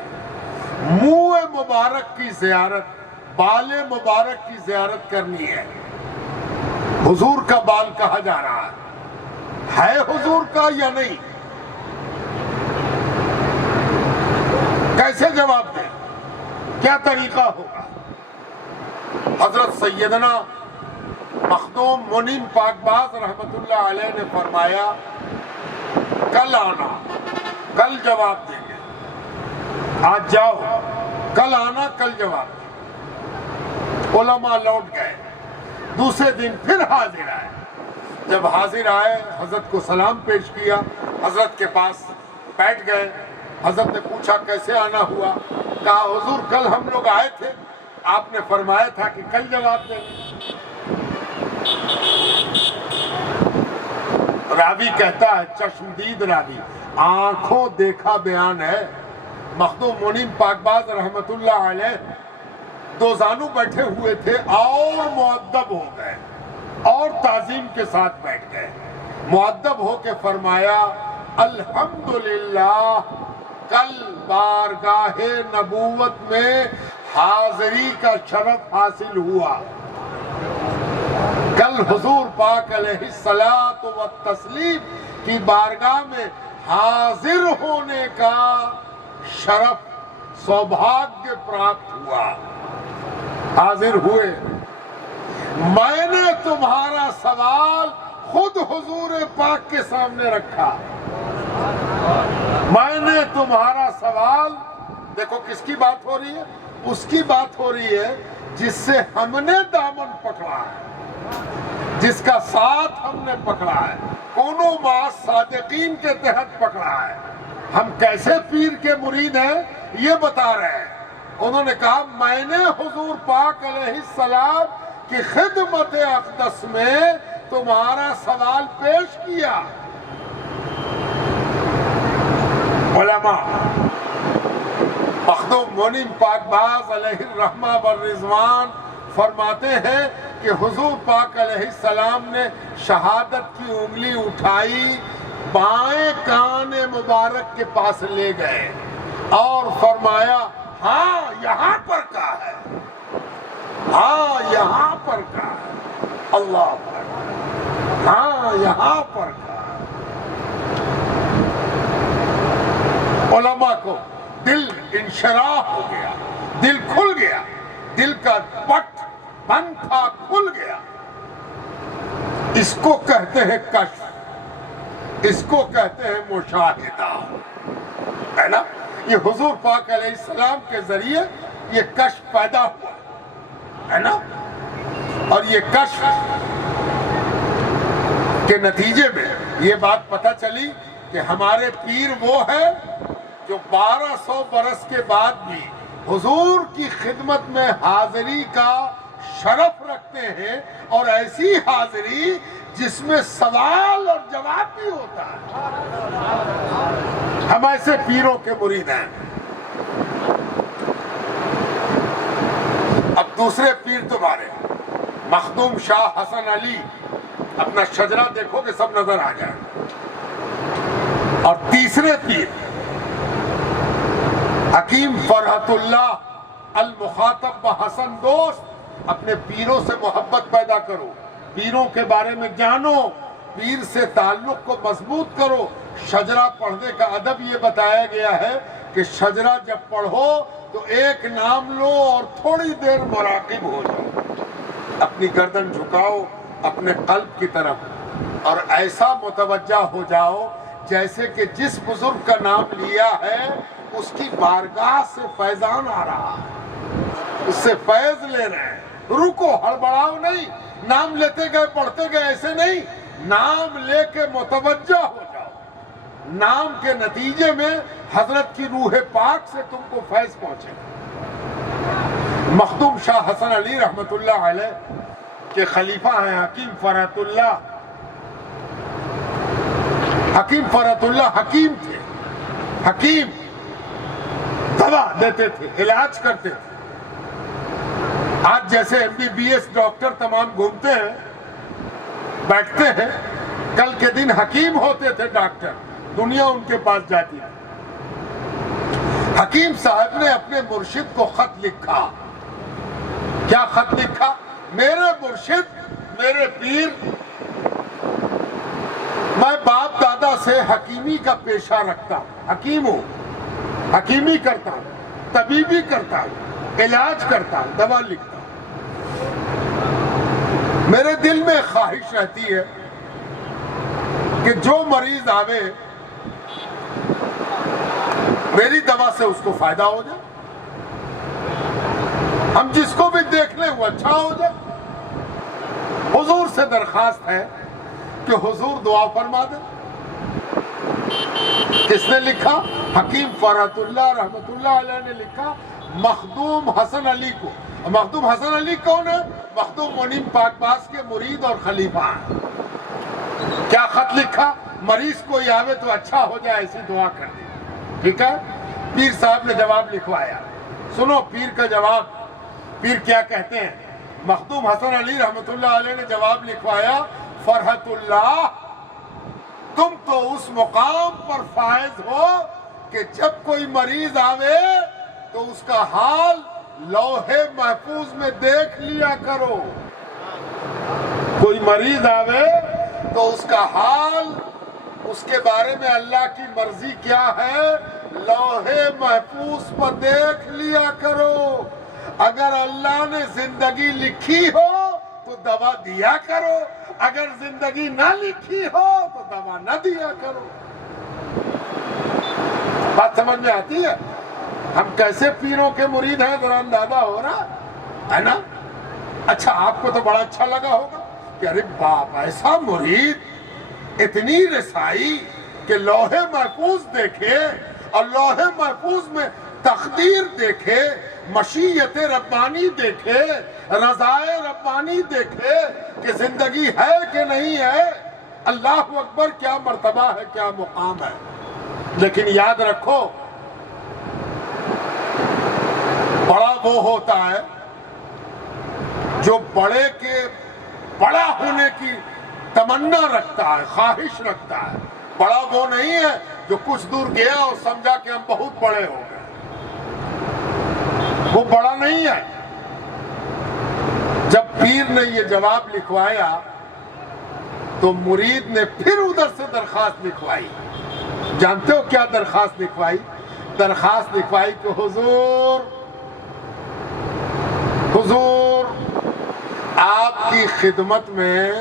منہ مبارک کی زیارت، بال مبارک کی زیارت کرنی ہے۔ حضور کا بال کہا جا رہا ہے حضور کا یا نہیں؟ کیسے جواب دیں؟ کیا طریقہ ہوگا؟ حضرت سیدنا مخدوم منیم پاکباز رحمت اللہ علیہ نے فرمایا کل آنا، کل جواب دیں گے۔ آج جاؤ، کل آنا، کل جواب دیں۔ علماء لوٹ گئے، دوسرے دن پھر حاضر آئے۔ جب حاضر آئے، حضرت کو سلام پیش کیا، حضرت کے پاس بیٹھ گئے۔ حضرت نے پوچھا کیسے آنا ہوا؟ کہا حضور کل ہم لوگ آئے تھے، آپ نے فرمایا تھا کہ کل جواب دیں گے۔ راوی کہتا ہے، چشمدید راوی، آنکھوں دیکھا بیان ہے، مخدوم منیم پاکباز رحمت اللہ علیہ دو زانو بیٹھے ہوئے تھے اور مؤدب ہو گئے اور تعظیم کے ساتھ بیٹھ گئے۔ مؤدب ہو کے فرمایا الحمدللہ، کل بارگاہ نبوت میں حاضری کا شرف حاصل ہوا۔ کل حضور پاک علیہ الصلاۃ والتسلیم کی بارگاہ میں حاضر ہونے کا شرف، سوبھاگیہ پراپت ہوا۔ حاضر ہوئے۔ میں نے تمہارا سوال خود حضور پاک کے سامنے رکھا۔ میں نے تمہارا سوال، دیکھو کس کی بات ہو رہی ہے؟ اس کی بات ہو رہی ہے جس سے ہم نے دامن پکڑا ہے، جس کا ساتھ ہم نے پکڑا ہے، کونوں مع صادقین کے تحت پکڑا ہے۔ ہم کیسے پیر کے مرید ہیں یہ بتا رہے ہیں۔ انہوں نے کہا میں نے حضور پاک علیہ السلام کی خدمت اقدس میں تمہارا سوال پیش کیا۔ علماء مخدوم منیم پاکباز علیہ الرحمہ والرضوان فرماتے ہیں کہ حضور پاک علیہ السلام نے شہادت کی انگلی اٹھائی، بائیں کان مبارک کے پاس لے گئے اور فرمایا ہاں یہاں پر کا ہے، ہاں یہاں پر کا ہے، اللہ پر، ہاں یہاں پر کا ہے۔ علماء کو دل انشراح ہو گیا، دل کھل گیا، دل کا پٹ بند تھا کھل گیا۔ اس کو کہتے ہیں کشف، اس کو کہتے ہیں مشاہدہ، ہے نا؟ یہ حضور پاک علیہ السلام کے ذریعے یہ کشف پیدا ہوا، ہے نا؟ اور یہ کشف کے نتیجے میں یہ بات پتہ چلی کہ ہمارے پیر وہ ہے جو 1200 برس کے بعد بھی حضور کی خدمت میں حاضری کا شرف رکھتے ہیں، اور ایسی حاضری جس میں سوال اور جواب بھی ہوتا ہے۔ ہم ایسے پیروں کے مرید ہیں۔ اب دوسرے پیر تمہارے مخدوم شاہ حسن علی، اپنا شجرہ دیکھو کہ سب نظر آ جائے۔ اور تیسرے پیر حکیم فرحت اللہ المخاطب بحسن دوست، اپنے پیروں سے محبت پیدا کرو، پیروں کے بارے میں جانو، پیر سے تعلق کو مضبوط کرو۔ شجرہ پڑھنے کا ادب یہ بتایا گیا ہے کہ شجرہ جب پڑھو تو ایک نام لو اور تھوڑی دیر مراقب ہو جاؤ، اپنی گردن جھکاؤ اپنے قلب کی طرف اور ایسا متوجہ ہو جاؤ جیسے کہ جس بزرگ کا نام لیا ہے اس کی بارگاہ سے فیضان آ رہا ہے، اس سے فیض لے رہے ہیں۔ رکو، ہڑبڑاؤ نہیں، نام لیتے گئے پڑھتے گئے، ایسے نہیں، نام لے کے متوجہ ہو جاؤ۔ نام کے نتیجے میں حضرت کی روح پاک سے تم کو فیض پہنچے۔ مخدوم شاہ حسن علی رحمت اللہ علیہ کے خلیفہ ہیں حکیم فرحت اللہ۔ حکیم فرحت اللہ حکیم تھے، حکیم دوا دیتے تھے، علاج کرتے تھے۔ آج جیسے MBBS ڈاکٹر تمام گھومتے ہیں، بیٹھتے ہیں، کل کے دن حکیم ہوتے تھے ڈاکٹر، دنیا ان کے پاس جاتی تھی۔ حکیم صاحب نے اپنے مرشد کو خط لکھا۔ کیا خط لکھا؟ میرے مرشد، میرے پیر، میں باپ دادا سے حکیمی کا پیشہ رکھتا ہوں، حکیم ہوں، حکیمی کرتا ہوں، طبیبی کرتا ہوں، علاج کرتا ہوں، دوا لکھتا ہوں۔ میرے دل میں خواہش رہتی ہے کہ جو مریض آوے میری دوا سے اس کو فائدہ ہو جائے، ہم جس کو بھی دیکھ لیں وہ اچھا ہو جائے۔ حضور سے درخواست ہے کہ حضور دعا فرما دیں۔ کس نے لکھا؟ حکیم فرحت اللہ رحمت اللہ علیہ نے لکھا مخدوم حسن علی کو۔ مخدوم حسن علی کون ہے؟ مخدوم منیم پاک باز کے مرید اور خلیفہ ہیں۔ کیا خط لکھا؟ مریض کوئی آوے تو اچھا ہو جائے ایسی دعا کر دی، ٹھیک ہے؟ پیر صاحب نے جواب لکھوایا، سنو پیر کا جواب۔ پیر کیا کہتے ہیں؟ مخدوم حسن علی رحمت اللہ علیہ نے جواب لکھوایا، فرحت اللہ تم تو اس مقام پر فائز ہو کہ جب کوئی مریض آوے تو اس کا حال لوح محفوظ میں دیکھ لیا کرو۔ کوئی مریض آوے تو اس کا حال، اس کے بارے میں اللہ کی مرضی کیا ہے، لوح محفوظ پر دیکھ لیا کرو۔ اگر اللہ نے زندگی لکھی ہو تو دوا دیا کرو، اگر زندگی نہ لکھی ہو تو دوا نہ دیا کرو۔ بات سمجھ میں آتی ہے؟ ہم کیسے پیروں کے مرید ہیں ذرا اندازہ ہو رہا ہے نا؟ اچھا آپ کو تو بڑا اچھا لگا ہوگا کہ ارے باپ ایسا مرید، اتنی رسائی کہ لوح محفوظ دیکھے اور لوح محفوظ میں تقدیر دیکھے، مشیت ربانی دیکھے، رضائے ربانی دیکھے کہ زندگی ہے کہ نہیں ہے۔ اللہ اکبر، کیا مرتبہ ہے، کیا مقام ہے۔ لیکن یاد رکھو بڑا وہ ہوتا ہے جو بڑے کے بڑا ہونے کی تمنا رکھتا ہے، خواہش رکھتا ہے۔ بڑا وہ نہیں ہے جو کچھ دور گیا اور سمجھا کہ ہم بہت بڑے ہو گئے، وہ بڑا نہیں ہے۔ جب پیر نے یہ جواب لکھوایا تو مرید نے پھر ادھر سے درخواست لکھوائی۔ جانتے ہو کیا درخواست لکھوائی؟ درخواست لکھوائی کہ حضور آپ کی خدمت میں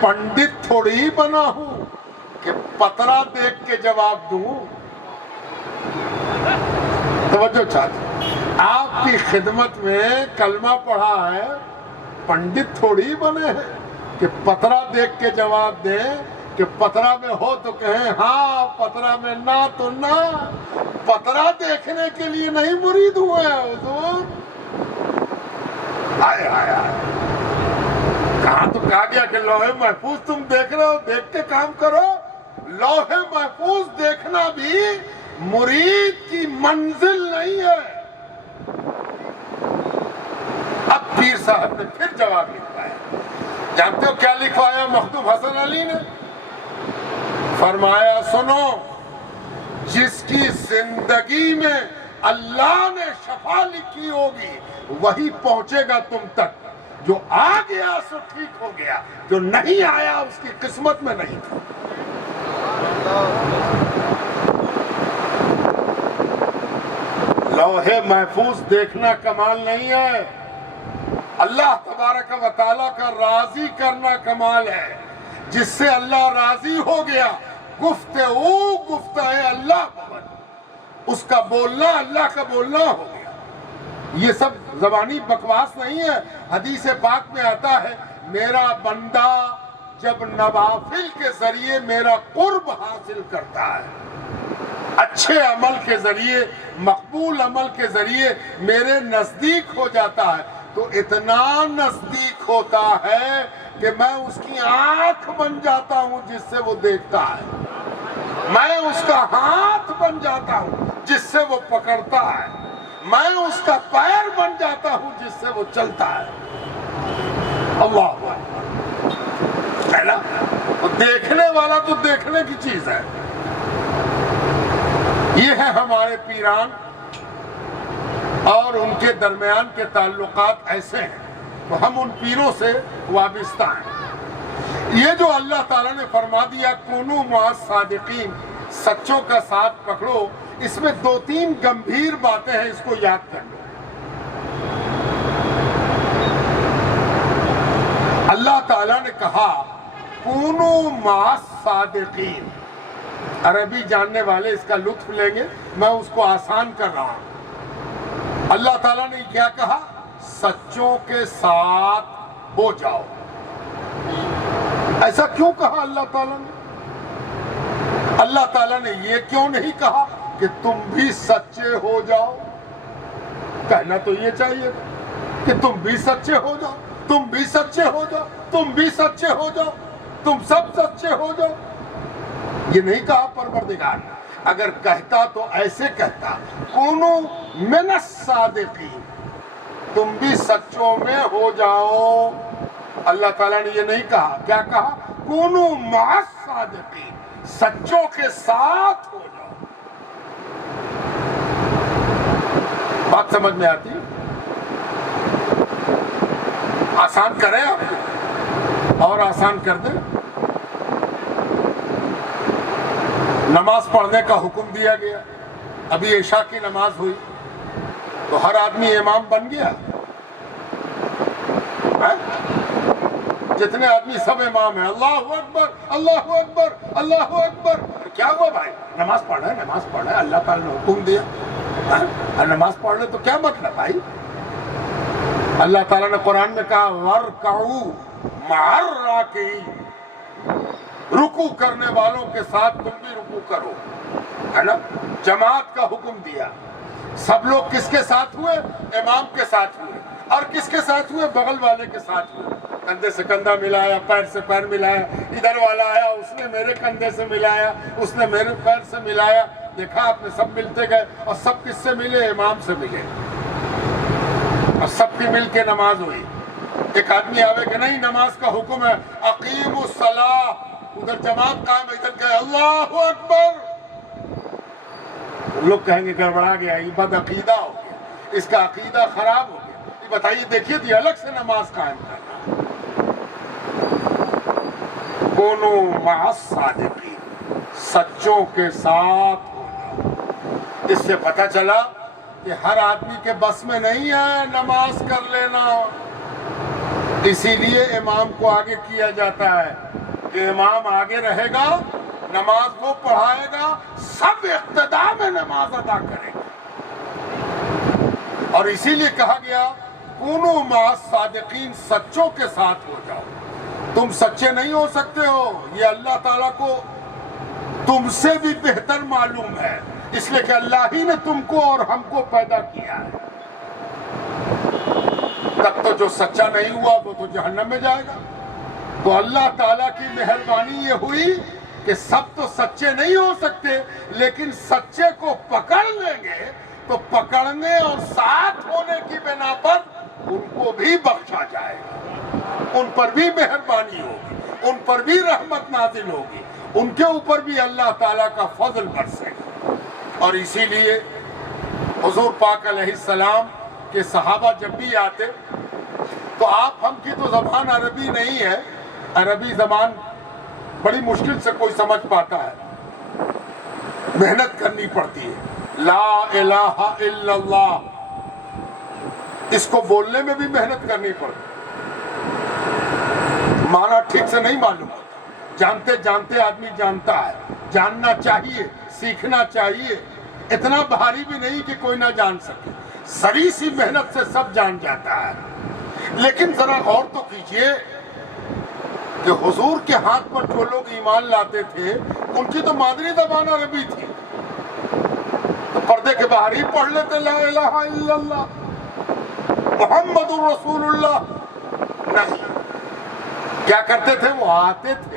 پنڈت تھوڑی بنا ہوں کہ پترا دیکھ کے جواب دوں۔ توجہ چاہتے، آپ کی خدمت میں کلمہ پڑھا ہے، پنڈت تھوڑی بنے ہیں کہ پترا دیکھ کے جواب دیں، کہ پترا میں ہو تو کہیں ہاں، پترا میں نہ تو نہ۔ پترا دیکھنے کے لیے نہیں مرید ہوئے ہیں حضور۔ آئے آئے آئے، کہاں تو کہا گیا کہ لوح محفوظ تم دیکھ رہے ہو، دیکھ کے کام کرو۔ لوح محفوظ دیکھنا بھی مرید کی منزل نہیں ہے۔ اب پیر صاحب نے پھر جواب لکھوایا۔ جانتے ہو کیا لکھوایا مخدوم حسن علی نے؟ فرمایا سنو، جس کی زندگی میں اللہ نے شفا لکھی ہوگی وہی پہنچے گا تم تک۔ جو آ گیا سو ٹھیک ہو گیا، جو نہیں آیا اس کی قسمت میں نہیں تھا۔ لوح محفوظ دیکھنا کمال نہیں ہے، اللہ تبارک و تعالیٰ کا راضی کرنا کمال ہے۔ جس سے اللہ راضی ہو گیا، گفتہ اللہ بن، اس کا بولنا اللہ کا بولنا ہو گیا۔ یہ سب زبانی بکواس نہیں ہے۔ حدیث پاک میں آتا ہے میرا بندہ جب نوافل کے ذریعے میرا قرب حاصل کرتا ہے، اچھے عمل کے ذریعے، مقبول عمل کے ذریعے میرے نزدیک ہو جاتا ہے، تو اتنا نزدیک ہوتا ہے کہ میں اس کی آنکھ بن جاتا ہوں جس سے وہ دیکھتا ہے۔ میں اس کا ہاتھ بن جاتا ہوں جس سے وہ پکڑتا ہے، میں اس کا پیر بن جاتا ہوں جس سے وہ چلتا ہے۔ اللہ ہے نا؟ دیکھنے والا تو دیکھنے کی چیز ہے۔ یہ ہے ہمارے پیران اور ان کے درمیان کے تعلقات ایسے ہیں، تو ہم ان پیروں سے وابستہ ہیں۔ یہ جو اللہ تعالیٰ نے فرما دیا کونوا مع الصادقین، سچوں کا ساتھ پکڑو، اس میں 2-3 گمبھیر باتیں ہیں، اس کو یاد کر لو۔ اللہ تعالیٰ نے کہا کونوا مع الصادقین، عربی جاننے والے اس کا لطف لیں گے، میں اس کو آسان کر رہا ہوں۔ اللہ تعالیٰ نے کیا کہا؟ سچوں کے ساتھ ہو جاؤ۔ ایسا کیوں کہا اللہ تعالیٰ نے؟ اللہ تعالیٰ نے یہ کیوں نہیں کہا کہ تم بھی سچے ہو جاؤ؟ کہنا تو یہ چاہیے کہ تم بھی سچے ہو جاؤ، تم بھی سچے ہو جاؤ، تم بھی سچے ہو جاؤ، تم سب سچے ہو جاؤ۔ یہ نہیں کہا پروردگار نے۔ اگر کہتا تو ایسے کہتا کونوا من الصادقین، تم بھی سچوں میں ہو جاؤ۔ اللہ تعالیٰ نے یہ نہیں کہا، کیا کہا؟ کونوا مع الصادقین، سچوں کے ساتھ ہو جاؤ۔ بات سمجھ میں آتی؟ آسان کریں آپ اور آسان کر دیں۔ نماز پڑھنے کا حکم دیا گیا، ابھی عشاء کی نماز ہوئی تو ہر آدمی امام بن گیا، جتنے آدمی سب امام ہیں، اللہ اکبر اللہ اکبر اللہ اکبر۔ کیا ہوا بھائی؟ نماز پڑھ رہے، نماز پڑھ رہے، اللہ تعالیٰ نے حکم دیا، نماز پڑھ رہے تو کیا مطلب بھائی؟ اللہ تعالیٰ نے قرآن میں کہا وَارْكَعُوا مَعَ الرَّاكِعِينَ، رکوع کرنے والوں کے ساتھ تم بھی رکوع کرو، ہے نا؟ جماعت کا حکم دیا۔ سب لوگ کس کے ساتھ ہوئے؟ امام کے ساتھ ہوئے۔ اور کس کے ساتھ ہوئے؟ بغل والے کے ساتھ ہوئے۔ کندھے سے کندھا ملایا، پیر سے پیر ملایا، ادھر والا آیا اس نے میرے کندھے سے ملایا، اس نے میرے پیر سے ملایا، دیکھا آپ نے سب ملتے گئے، اور سب کس سے ملے؟ امام سے ملے، اور سب کی مل کے نماز ہوئی۔ ایک آدمی آوے کہ نہیں نماز کا حکم ہے، اقیموا الصلاۃ، ادھر جماعت قائم ہے، ادھر کہے اللہ اکبر، لوگ کہیں گے گڑبڑا گیا، یہ بد عقیدہ ہو گیا، اس کا عقیدہ خراب ہو گیا۔ یہ بتائیے، دیکھیے یہ الگ سے نماز قائم کرنا۔ کونوا مع الصادقین، سچوں کے ساتھ ہو جاؤ۔ اس سے پتہ چلا کہ ہر آدمی کے بس میں نہیں ہے نماز کر لینا، اسی لیے امام کو آگے کیا جاتا ہے کہ امام آگے رہے گا، نماز وہ پڑھائے گا، سب اقتدا میں نماز ادا کریں گے۔ اور اسی لیے کہا گیا کونوا مع الصادقین، سچوں کے ساتھ ہو جاؤ۔ تم سچے نہیں ہو سکتے ہو، یہ اللہ تعالیٰ کو تم سے بھی بہتر معلوم ہے، اس لیے کہ اللہ ہی نے تم کو اور ہم کو پیدا کیا ہے۔ تب تو جو سچا نہیں ہوا وہ تو جہنم میں جائے گا۔ تو اللہ تعالیٰ کی مہربانی یہ ہوئی کہ سب تو سچے نہیں ہو سکتے، لیکن سچے کو پکڑ لیں گے تو پکڑنے اور ساتھ ہونے کی بنا پر ان کو بھی بخشا جائے گا، ان پر بھی مہربانی ہوگی، ان پر بھی رحمت نازل ہوگی، ان کے اوپر بھی اللہ تعالیٰ کا فضل برسے گا۔ اور اسی لیے حضور پاک علیہ السلام کے صحابہ جب بھی آتے تو آپ ہم کی تو زبان عربی نہیں ہے، عربی زبان بڑی مشکل سے کوئی سمجھ پاتا ہے، محنت کرنی پڑتی ہے۔ لا الہ الا اللہ، اس کو بولنے میں بھی محنت کرنی پڑتی، معنی ٹھیک سے نہیں معلوم ہوتا، جانتے جانتے آدمی جانتا ہے، جاننا چاہیے، سیکھنا چاہیے، اتنا بھاری بھی نہیں کہ کوئی نہ جان سکے، ذری سی محنت سے سب جان جاتا ہے۔ لیکن ذرا غور تو کیجئے کہ حضور کے ہاتھ پر جو لوگ ایمان لاتے تھے ان کی تو مادری زبان عربی تھی، تو پردے کے باہر ہی پڑھ لیتے لا الہ الا اللہ محمد الرسول اللہ۔ نہیں، کیا کرتے تھے؟ وہ آتے تھے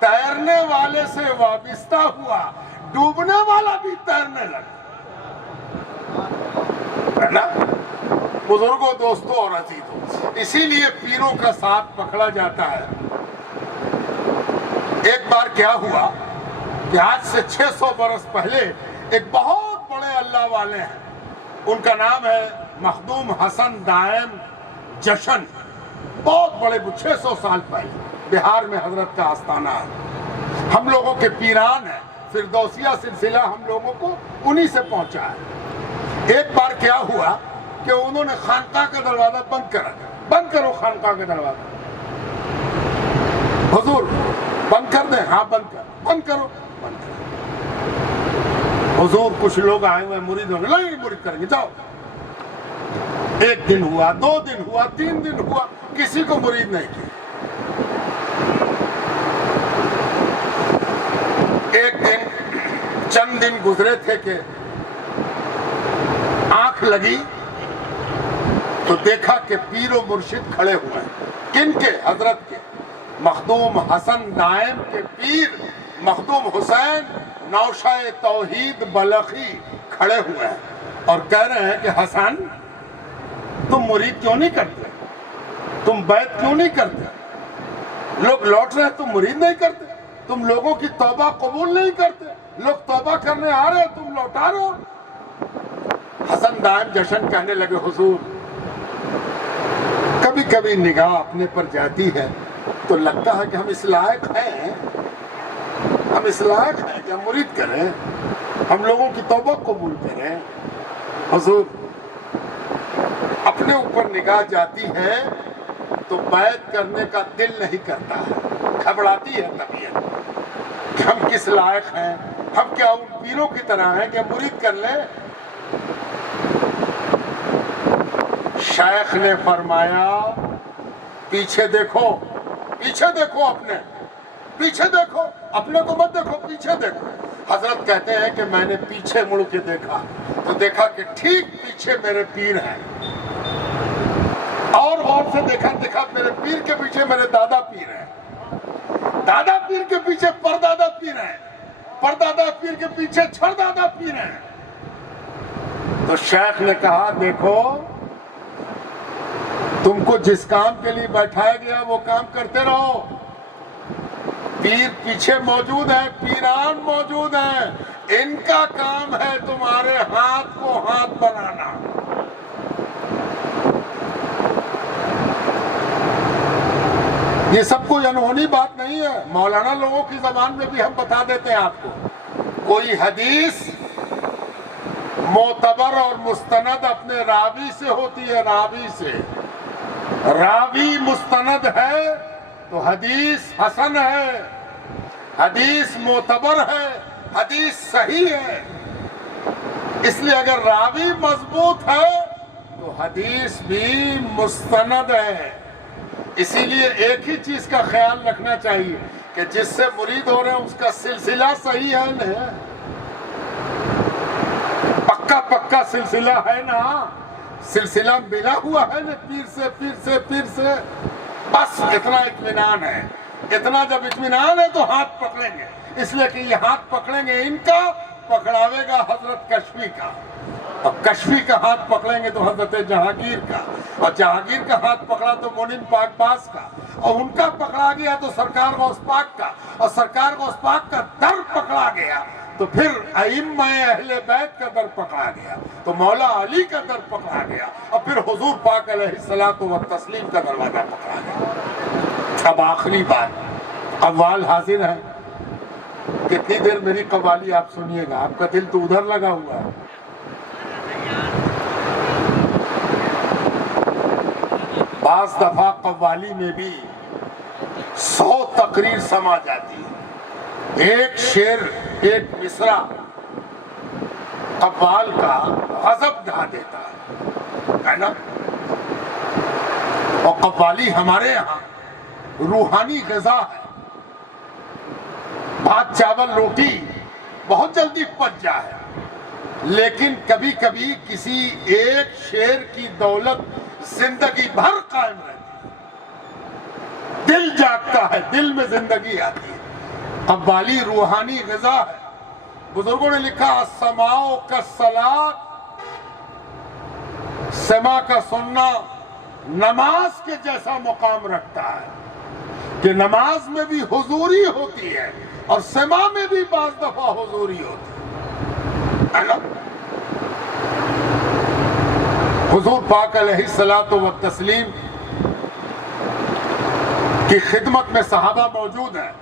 تیرنے والے سے وابستہ ہوا، ڈوبنے والا بھی تیرنے لگا، ہے نا؟ بزرگوں، دوستوں اور عزیزوں، اسی لیے پیروں کا ساتھ پکڑا جاتا ہے۔ ایک بار کیا ہوا کہ آج سے 600 برس پہلے ایک بہت بڑے اللہ والے ہیں، ان کا نام ہے مخدوم حسن دائم جشن، بہت بڑے، 600 سال پہلے بہار میں حضرت کا آستانہ ہے، ہم لوگوں کے پیران ہیں، فردوسیہ سلسلہ ہم لوگوں کو انہی سے پہنچا ہے۔ ایک بار کیا ہوا کہ انہوں نے خانقاہ کا دروازہ بند کر رکھا، بند کرو خانقاہ کا دروازہ، حضور بند کر دیں؟ ہاں بند کرو، بند کرو۔ حضور کچھ لوگ آئے ہوئے مرید ہوں گے، نہیں مرید کریں گے، جاؤ۔ ایک دن ہوا، 2 دن ہوا، 3 دن ہوا، کسی کو مرید نہیں کیا۔ ایک دن، چند دن گزرے تھے کہ آنکھ لگی تو دیکھا کہ پیر و مرشد کھڑے ہوئے ہیں۔ کن کے؟ حضرت کے، مخدوم حسن دائم کے پیر مخدوم حسین نوشہ توحید بلخی کھڑے ہوئے ہیں اور کہہ رہے ہیں کہ حسن، تم مرید کیوں نہیں کرتے؟ تم بیعت کیوں نہیں کرتے؟ لوگ لوٹ رہے ہیں، تم مرید نہیں کرتے؟ تم لوگوں کی توبہ قبول نہیں کرتے؟ لوگ توبہ کرنے آ رہے ہیں، تم لوٹا رہے ہو۔ حسن دائم جشن کہنے لگے، حضور کبھی کبھی نگاہ اپنے پر جاتی ہے تو لگتا ہے کہ ہم اس لائق ہیں، ہم اس لائق ہیں کہ ہم مرید کریں، ہم لوگوں کی توبہ قبول کریں۔ حضور اپنے اوپر نگاہ جاتی ہے تو بیعت کرنے کا دل نہیں کرتا ہے، گھبراتی ہے طبیعت کہ ہم کس لائق ہیں، ہم کیا ان پیروں کی طرح ہیں کہ مرید کر لیں؟ شیخ نے فرمایا، پیچھے دیکھو، پیچھے دیکھو، پیچھے دیکھو، اپنے کو مت دیکھو، پیچھے دیکھو۔ حضرت کہتے ہیں کہ میں نے پیچھے مڑ کے دیکھا تو دیکھا کہ ٹھیک پیچھے میرے پیر ہیں، اور غور سے دیکھا میرے پیر کے پیچھے میرے دادا پیر ہیں، دادا پیر کے پیچھے پردادا پیر ہیں، پردادا پیر کے پیچھے چھڑدادا پیر ہیں۔ تو شیخ نے کہا، دیکھو تم کو جس کام کے لیے بیٹھایا گیا وہ کام کرتے رہو، پیر پیچھے موجود ہیں، پیران موجود ہیں، ان کا کام ہے تمہارے ہاتھ کو ہاتھ بنانا۔ یہ سب کوئی انہونی بات نہیں ہے، مولانا لوگوں کی زبان میں بھی ہم بتا دیتے ہیں آپ کو۔ کوئی حدیث معتبر اور مستند اپنے راوی سے ہوتی ہے، راوی سے، راوی مستند ہے تو حدیث حسن ہے، حدیث معتبر ہے، حدیث صحیح ہے۔ اس لیے اگر راوی مضبوط ہے تو حدیث بھی مستند ہے۔ اسی لیے ایک ہی چیز کا خیال رکھنا چاہیے کہ جس سے مرید ہو رہے ہیں اس کا سلسلہ صحیح ہے نا، پکا سلسلہ ہے نا، سلسلہ ملا ہوا ہے نا پیر سے، بس اتنا اطمینان ہے۔ اتنا جب اطمینان ہے تو ہاتھ پکڑیں گے، اس لیے کہ یہ ہاتھ پکڑیں گے ان کا، پکڑاوے گا حضرت کشفی کا، اور کشفی کا ہاتھ پکڑیں گے تو حضرت جہانگیر کا، اور جہانگیر کا ہاتھ پکڑا تو مومن پاک باز کا، اور ان کا پکڑا گیا تو سرکار غوث پاک کا، اور سرکار غوث پاک کا در پکڑا گیا تو پھر ائمہ اہل بیت کا در پکڑا گیا، تو مولا علی کا در پکڑا گیا، اور پھر حضور پاک علیہ الصلوۃ والتسلیم کا دروازہ پکڑا گیا۔ اب آخری بات، قوال حاضر ہے، کتنی دیر میری قوالی آپ سنیے گا، آپ کا دل تو ادھر لگا ہوا ہے۔ بعض دفعہ قوالی میں بھی 100 تقریر سما جاتی ہے، ایک شعر ایک مصرع قوال کا غضب ڈھا دیتا ہے نا۔ اور قوالی ہمارے یہاں روحانی غذا ہے، بھات چاول روٹی بہت جلدی پچ جائے، لیکن کبھی کبھی کسی ایک شعر کی دولت زندگی بھر قائم رہتی ہے، دل جاگتا ہے، دل میں زندگی آتی ہے۔ قوالی روحانی غذا ہے. بزرگوں نے لکھا السماع کالصلاۃ، سما کا سننا نماز کے جیسا مقام رکھتا ہے کہ نماز میں بھی حضوری ہوتی ہے اور سما میں بھی بعض دفعہ حضوری ہوتی ہے. حضور پاک علیہ الصلاۃ والتسلیم کی خدمت میں صحابہ موجود ہیں.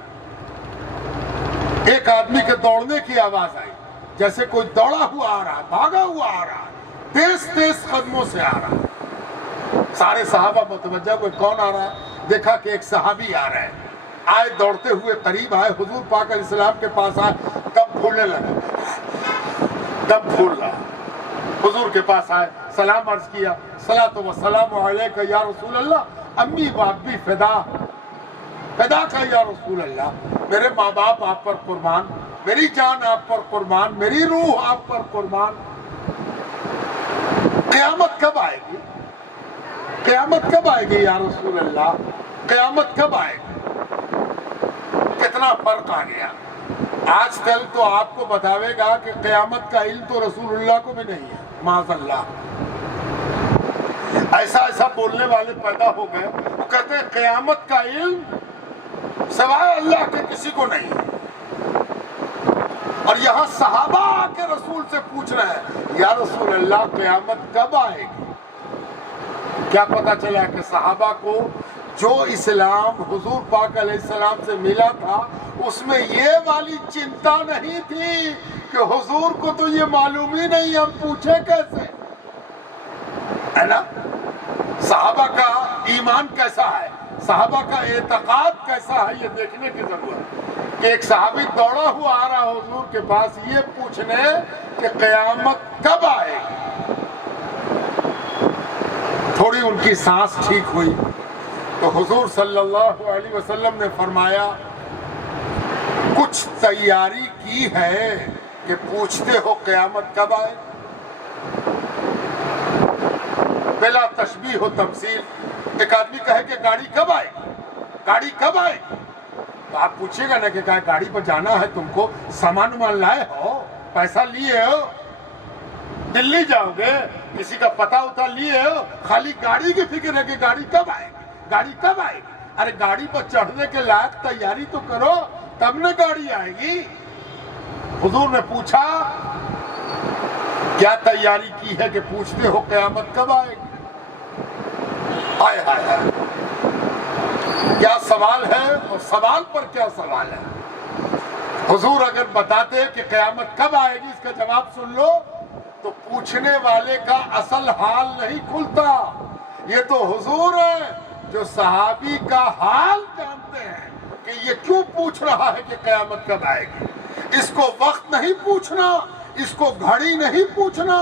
ایک آدمی کے دوڑنے کی آواز آئی، جیسے کوئی دوڑا ہوا آ رہا، بھاگا ہوا آ رہا، تیز تیز قدموں سے آ رہا. سارے صحابہ متوجہ ہوئے کون آ رہا ہے. دیکھا کہ ایک صحابی آ رہے ہیں. آئے دوڑتے ہوئے قریب آئے، حضور پاک علیہ السلام کے پاس آئے، دم پھولنے لگے، دم پھول رہا. حضور کے پاس آئے، سلام عرض کیا، صلاۃ و سلام علیک یا رسول اللہ، امی باپ بھی فدا کا یا رسول اللہ، میرے ماں باپ آپ پر قربان، میری جان آپ پر قربان، میری روح آپ پر قربان. قیامت کب آئے گی؟ قیامت کب آئے گی یا رسول اللہ؟ قیامت کب آئے گی؟ کتنا فرق آ گیا. آج کل تو آپ کو بتاوے گا کہ قیامت کا علم تو رسول اللہ کو بھی نہیں ہے، معاذ اللہ. ایسا بولنے والے پیدا ہو گئے، وہ کہتے ہیں قیامت کا علم سوائے اللہ کے کسی کو نہیں. اور یہاں صحابہ آ کے رسول سے پوچھ رہے ہیں یا رسول اللہ قیامت کب آئے گی؟ کیا پتا چلا کہ صحابہ کو جو اسلام حضور پاک علیہ السلام سے ملا تھا اس میں یہ والی چنتا نہیں تھی کہ حضور کو تو یہ معلوم ہی نہیں، ہم پوچھے کیسے، ہے نا. صحابہ کا ایمان کیسا ہے، صحابہ کا اعتقاد کیسا ہے، یہ دیکھنے کی ضرورت ہے کہ ایک صحابی دوڑا ہوا آ رہا حضور کے پاس یہ پوچھنے کہ قیامت کب آئے گی. تھوڑی ان کی سانس ٹھیک ہوئی تو حضور صلی اللہ علیہ وسلم نے فرمایا کچھ تیاری کی ہے کہ پوچھتے ہو قیامت کب آئے. بلا تشبیہ و تمثیل. ایک آدمی کہے کہ گاڑی کب آئے، گاڑی کب آئے، تو آپ پوچھے گا نا کہ گاڑی پر جانا ہے تم کو، سامان لائے ہو، پیسہ لیے ہو، دلی جاؤ گے، کسی کا پتہ اتہ لیے ہو، خالی گاڑی کی فکر ہے کہ گاڑی کب آئے گی، گاڑی کب آئے گی. ارے گاڑی پر چڑھنے کے لائق تیاری تو کرو تب نہ گاڑی آئے گی. حضور نے پوچھا کیا تیاری کی ہے کہ پوچھتے ہو قیامت کب آئے گی. ہائے ہائے ہائے، کیا سوال ہے، اور سوال پر کیا سوال ہے. حضور اگر بتاتے کہ قیامت کب آئے گی اس کا جواب سن لو تو پوچھنے والے کا اصل حال نہیں کھلتا. یہ تو حضور ہے جو صحابی کا حال جانتے ہیں کہ یہ کیوں پوچھ رہا ہے کہ قیامت کب آئے گی. اس کو وقت نہیں پوچھنا، اس کو گھڑی نہیں پوچھنا،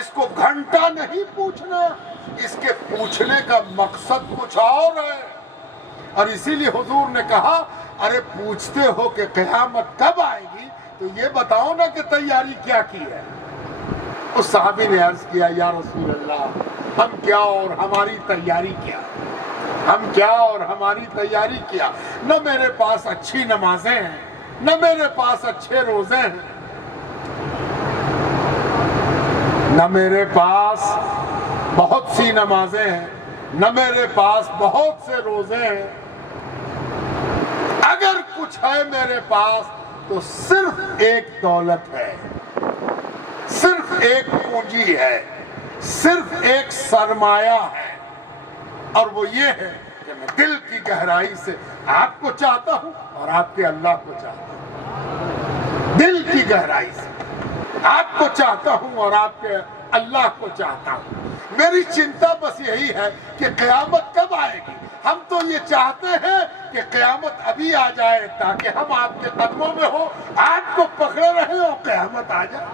اس کو گھنٹہ نہیں پوچھنا، اس کے پوچھنے کا مقصد کچھ اور ہے. اور اسی لیے حضور نے کہا ارے پوچھتے ہو کہ قیامت کب آئے گی تو یہ بتاؤ نا کہ تیاری کیا کی ہے. اس صحابی نے عرض کیا یا رسول اللہ ہم کیا اور ہماری تیاری کیا، ہم کیا اور ہماری تیاری کیا. نہ میرے پاس اچھی نمازیں ہیں، نہ میرے پاس اچھے روزے ہیں، نہ میرے پاس بہت سی نمازیں ہیں، نہ میرے پاس بہت سے روزے ہیں. اگر کچھ ہے میرے پاس تو صرف ایک دولت ہے، صرف ایک پونجی ہے، صرف ایک سرمایہ ہے، اور وہ یہ ہے کہ میں دل کی گہرائی سے آپ کو چاہتا ہوں اور آپ کے اللہ کو چاہتا ہوں. دل کی گہرائی سے آپ کو چاہتا ہوں اور آپ کے اللہ کو چاہتا ہوں. میری چنتا بس یہی ہے کہ قیامت کب آئے گی. ہم تو یہ چاہتے ہیں کہ قیامت ابھی آ جائے تاکہ ہم آپ کے قدموں میں ہو، آپ کو پکڑے رہے اور قیامت آ جائے،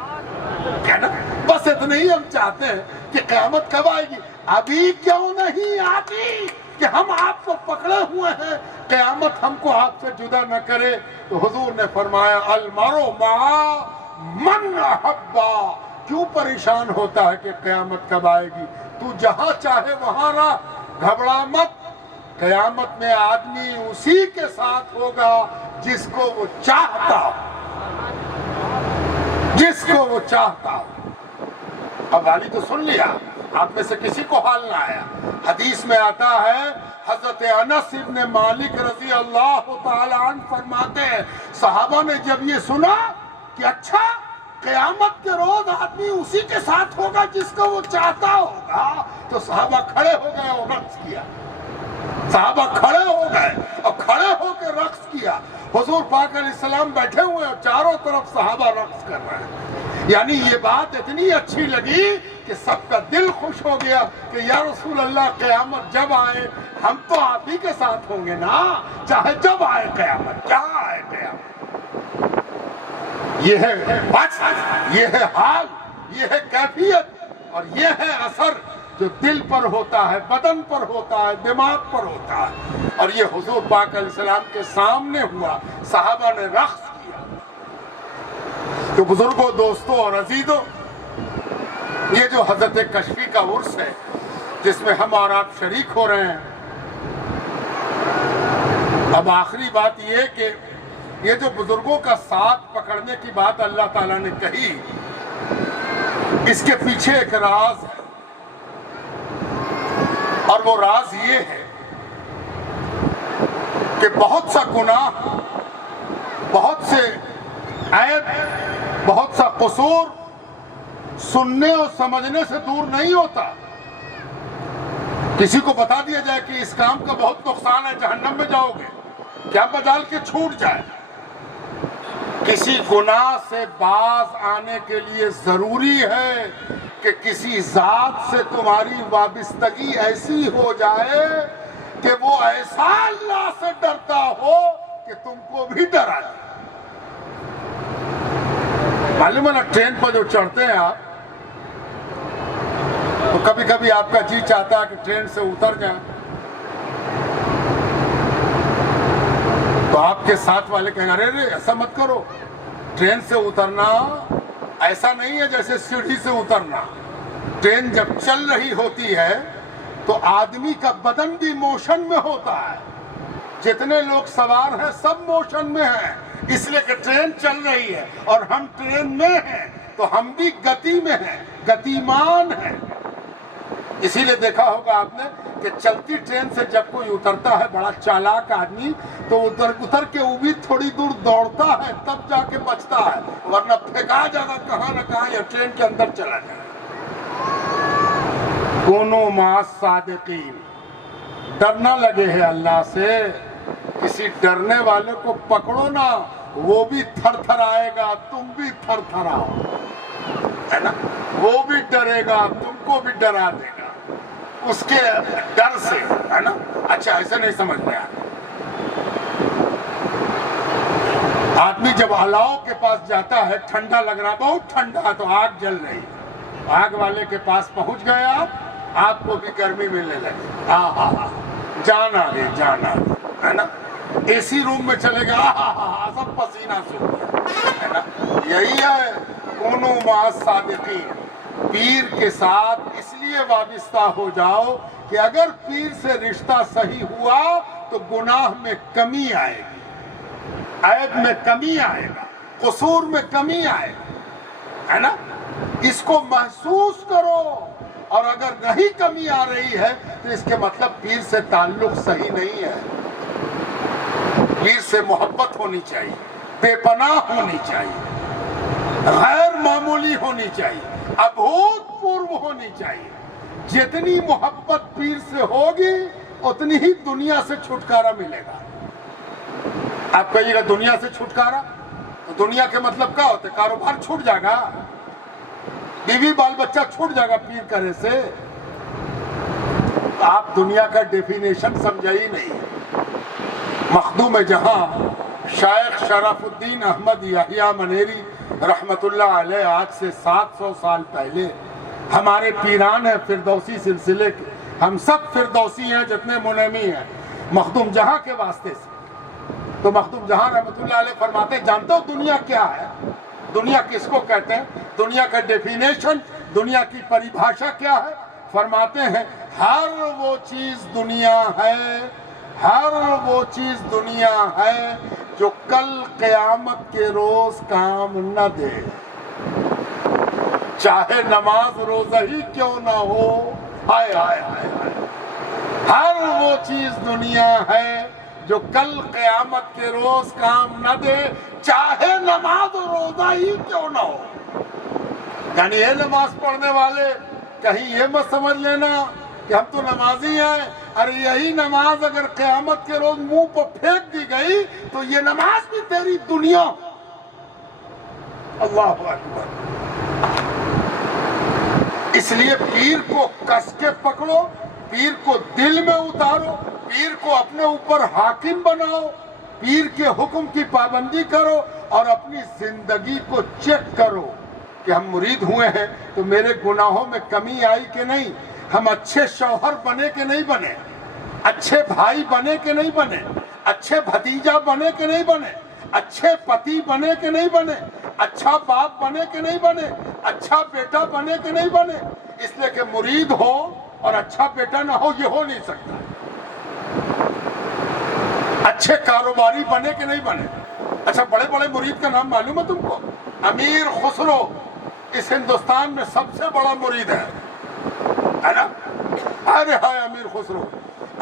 کیا نا. بس اتنا ہی ہم چاہتے ہیں کہ قیامت کب آئے گی، ابھی کیوں نہیں آتی کہ ہم آپ کو پکڑے ہوئے ہیں، قیامت ہم کو آپ سے جدا نہ کرے. تو حضور نے فرمایا المرء مع من احبا. کیوں پریشان ہوتا ہے کہ قیامت کب آئے گی؟ تو جہاں چاہے وہاں رہ، گھبرا مت. قیامت میں آدمی اسی کے ساتھ ہوگا جس کو وہ چاہتا ہو، جس کو وہ چاہتا ہو۔ اب والی تو سن لیا، آپ میں سے کسی کو حال نہ آیا۔ حدیث میں آتا ہے، حضرت انس ابن مالک رضی اللہ تعالی عنہ فرماتے ہیں، صحابہ نے جب یہ سنا کہ اچھا قیامت کے روز آدمی اسی کے ساتھ ہوگا جس کو وہ چاہتا ہوگا، تو صحابہ کھڑے ہو گئے اور رقص کیا۔ صحابہ کھڑے ہو گئے اور کھڑے ہو کے رقص کیا۔ حضور پاک علیہ السلام بیٹھے ہوئے اور چاروں طرف صحابہ رقص کر رہے ہیں۔ یعنی یہ بات اتنی اچھی لگی کہ سب کا دل خوش ہو گیا کہ یا رسول اللہ قیامت جب آئے ہم تو آپ ہی کے ساتھ ہوں گے نا، چاہے جب آئے قیامت، جہاں آئے قیامت۔ یہ ہے بس، یہ ہے حال، یہ ہے کیفیت، اور یہ ہے اثر جو دل پر ہوتا ہے، بدن پر ہوتا ہے، دماغ پر ہوتا ہے۔ اور یہ حضور پاک علیہ السلام کے سامنے ہوا، صحابہ نے رقص کیا۔ تو بزرگوں، دوستوں اور عزیزوں، یہ جو حضرت کشفی کا عرس ہے جس میں ہم اور آپ شریک ہو رہے ہیں، اب آخری بات یہ کہ یہ جو بزرگوں کا ساتھ پکڑنے کی بات اللہ تعالیٰ نے کہی، اس کے پیچھے ایک راز ہے، اور وہ راز یہ ہے کہ بہت سا گناہ، بہت سے عیب، بہت سا قصور سننے اور سمجھنے سے دور نہیں ہوتا۔ کسی کو بتا دیا جائے کہ اس کام کا بہت نقصان ہے، جہنم میں جاؤ گے، کیا مجال کے چھوٹ جائے۔ کسی گناہ سے باز آنے کے لیے ضروری ہے کہ کسی ذات سے تمہاری وابستگی ایسی ہو جائے کہ وہ ایسا اللہ سے ڈرتا ہو کہ تم کو بھی ڈرا دے۔ معلوم ہے نا، ٹرین پر جو چڑھتے ہیں آپ، تو کبھی کبھی آپ کا جی چاہتا ہے کہ ٹرین سے اتر جائیں، تو آپ کے ساتھ والے کہیں ارے ایسا مت کرو، ٹرین سے اترنا ایسا نہیں ہے جیسے سیڑھی سے اترنا۔ ٹرین جب چل رہی ہوتی ہے تو آدمی کا بدن بھی موشن میں ہوتا ہے، جتنے لوگ سوار ہیں سب موشن میں ہیں، اس لیے کہ ٹرین چل رہی ہے اور ہم ٹرین میں ہیں تو ہم بھی گتی میں ہیں، گتیمان ہیں۔ اسی لیے دیکھا ہوگا آپ نے کہ چلتی ٹرین سے جب کوئی اترتا ہے بڑا چالاک آدمی، تو اتر کے وہ بھی تھوڑی دور دوڑتا ہے تب جا کے بچتا ہے، ورنہ پھینکا جائے گا کہاں نہ کہاں یا ٹرین کے اندر چلا جائے۔ کونوا مع الصادقین، ڈرنا لگے ہے اللہ سے، کسی ڈرنے والے کو پکڑو نا، وہ بھی تھر تھر آئے گا، تم بھی تھر تھر آؤ، ہے نا، وہ بھی ڈرے گا، تم کو بھی ڈرا دے گا اس کے ڈر سے، ہے نا۔ اچھا ایسے نہیں سمجھ میں آتا، آدمی جب الاؤ کے پاس جاتا ہے، ٹھنڈا لگ رہا، بہت ٹھنڈا ہے تو آگ جل رہی، آگ والے کے پاس پہنچ گئے آپ کو بھی گرمی ملنے لگی، جان آ گئی، جان آ گئی، ہے نا۔ اے سی روم میں چلے گئے، سب پسینہ سوکھ گیا، ہے نا۔ یہی ہے کونوا مع الصادقین، پیر کے ساتھ اس لیے وابستہ ہو جاؤ کہ اگر پیر سے رشتہ صحیح ہوا تو گناہ میں کمی آئے گی، عیب میں کمی آئے گا، قصور میں کمی آئے گا، ہے نا۔ اس کو محسوس کرو، اور اگر نہیں کمی آ رہی ہے تو اس کے مطلب پیر سے تعلق صحیح نہیں ہے۔ پیر سے محبت ہونی چاہیے، بے پناہ ہونی چاہیے، غیر معمولی ہونی چاہیے، ابھوتپورو ہونی چاہیے۔ جتنی محبت پیر سے ہوگی اتنی ہی دنیا سے چھٹکارا ملے گا۔ آپ کہیے گا دنیا سے چھٹکارا، تو دنیا کے مطلب کیا ہوتا ہے؟ کاروبار چھوٹ جائے گا، بیوی بال بچہ چھوٹ جائے گا پیر کرے سے۔ آپ دنیا کا ڈیفینیشن سمجھا ہی نہیں۔ مخدوم جہاں شیخ شرف الدین احمد یحییٰ منیری رحمت اللہ علیہ آج سے 700 سال پہلے ہمارے پیران ہیں فردوسی سلسلے کے، ہم سب فردوسی ہیں جتنے منیمی ہیں مخدوم جہاں کے واسطے سے۔ تو مخدوم جہاں رحمت اللہ علیہ فرماتے ہیں، جانتے ہو دنیا کیا ہے؟ دنیا کس کو کہتے ہیں؟ دنیا کا ڈیفینیشن، دنیا کی پریبھاشا کیا ہے؟ فرماتے ہیں ہر وہ چیز دنیا ہے ہر وہ چیز دنیا ہے جو کل قیامت کے روز کام نہ دے، چاہے نماز روزہ ہی کیوں نہ ہو۔ ہائے ہائے ہائے ہائے، ہر وہ چیز دنیا ہے جو کل قیامت کے روز کام نہ دے، چاہے نماز و روزہ ہی کیوں نہ ہو۔ یعنی یہ نماز پڑھنے والے کہیں یہ مت سمجھ لینا کہ ہم تو نمازی ہیں، ارے یہی نماز اگر قیامت کے روز منہ پر پھینک دی گئی تو یہ نماز بھی تیری دنیا۔ اللہ اکبر۔ اس لیے پیر کو کس کے پکڑو، پیر کو دل میں اتارو، پیر کو اپنے اوپر حاکم بناؤ، پیر کے حکم کی پابندی کرو اور اپنی زندگی کو چیک کرو کہ ہم مرید ہوئے ہیں تو میرے گناہوں میں کمی آئی کہ نہیں، ہم اچھے شوہر بنے کہ نہیں بنے، اچھے بھائی بنے کہ نہیں بنے، اچھے بھتیجا بنے کہ نہیں بنے، اچھے پتی بنے کہ نہیں بنے، اچھا باپ بنے کہ نہیں بنے، اچھا بیٹا بنے کہ نہیں بنے۔ اس لیے کہ مرید ہو اور اچھا بیٹا نہ ہو، یہ ہو نہیں سکتا۔ اچھے کاروباری بنے کہ نہیں بنے۔ اچھا بڑے بڑے مرید کا نام معلوم ہے تم کو؟ امیر خسرو اس ہندوستان میں سب سے بڑا مرید ہے نا؟ ارے ہائے امیر خسرو،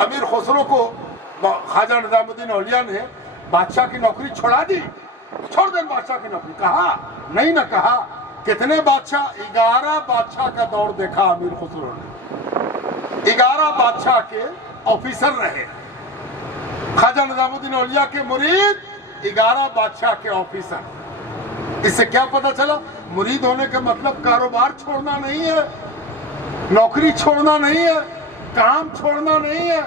امیر خسرو کو خواجہ نظام الدین اولیاء نے بادشاہ کی نوکری چھوڑا دی، چھوڑ دیں بادشاہ کی نوکری، کہا نہیں نہ کہا۔ کتنے بادشاہ؟ 11 بادشاہ کا دور دیکھا امیر خسرو نے، 11 بادشاہ کے آفیسر رہے۔ خواجہ نظام الدین اولیاء کے مرید، 11 بادشاہ کے آفیسر۔ اس سے کیا پتہ چلا؟ مرید ہونے کا مطلب کاروبار چھوڑنا نہیں ہے، نوکری چھوڑنا نہیں ہے، کام چھوڑنا نہیں ہے۔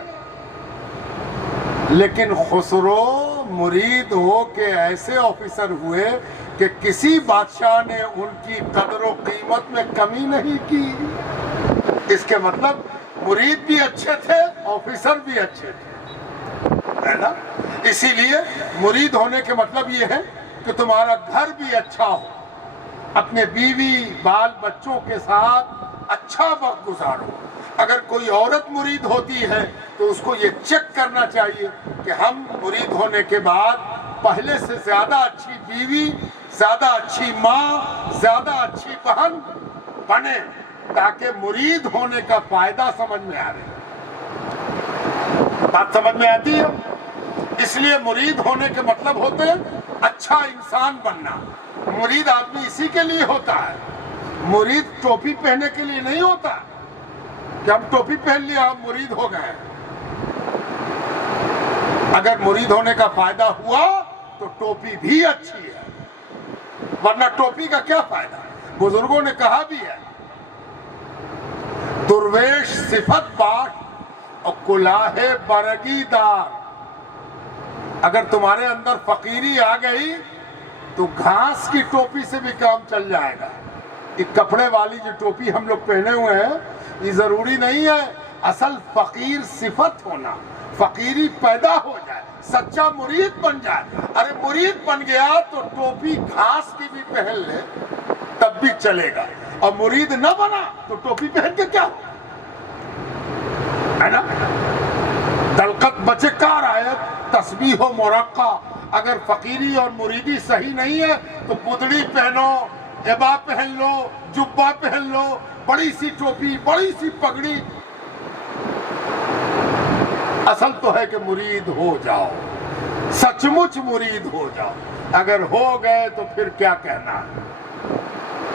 لیکن خسرو مرید ہو کے ایسے آفیسر ہوئے کہ کسی بادشاہ نے ان کی قدر و قیمت میں کمی نہیں کی۔ اس کے مطلب مرید بھی اچھے تھے، آفیسر بھی اچھے تھے، ہے نا؟ اسی لیے مرید ہونے کے مطلب یہ ہے کہ تمہارا گھر بھی اچھا ہو، اپنے بیوی بال بچوں کے ساتھ اچھا وقت گزارو۔ اگر کوئی عورت مرید ہوتی ہے تو اس کو یہ چیک کرنا چاہیے کہ ہم مرید ہونے کے بعد پہلے سے زیادہ اچھی بیوی، زیادہ اچھی ماں، زیادہ اچھی بہن بنے، تاکہ مرید ہونے کا فائدہ سمجھ میں آ رہے۔ بات سمجھ میں آتی ہے؟ اس لیے مرید ہونے کے مطلب ہوتے ہیں اچھا انسان بننا۔ مرید آدمی اسی کے لیے ہوتا ہے، مرید ٹوپی پہننے کے لیے نہیں ہوتا کہ ہم ٹوپی پہن لیا ہم مرید ہو گئے۔ اگر مرید ہونے کا فائدہ ہوا تو ٹوپی بھی اچھی ہے، ورنہ ٹوپی کا کیا فائدہ؟ بزرگوں نے کہا بھی ہے، درویش صفت باش اور کلاه برگی دار۔ اگر تمہارے اندر فقیری آ گئی تو گھاس کی ٹوپی سے بھی کام چل جائے گا۔ یہ کپڑے والی جو ٹوپی ہم لوگ پہنے ہوئے ہیں یہ ضروری نہیں ہے، اصل فقیر صفت ہونا، فقیری پیدا ہو جائے، سچا مرید بن جائے۔ ارے مرید بن گیا تو ٹوپی گھاس کی بھی پہن لے تب بھی چلے گا، اور مرید نہ بنا تو ٹوپی پہن کے کیا ہو، ہے نا؟ دلقت بچے کار آیت تسبیح و مرقع۔ اگر فقیری اور مریدی صحیح نہیں ہے تو پتڑی پہنو، عبا پہن لو، جبہ پہن لو، بڑی سی ٹوپی، بڑی سی پگڑی۔ اصل تو ہے کہ مرید ہو جاؤ، سچ مچ مرید ہو جاؤ۔ اگر ہو گئے تو پھر کیا کہنا ہے۔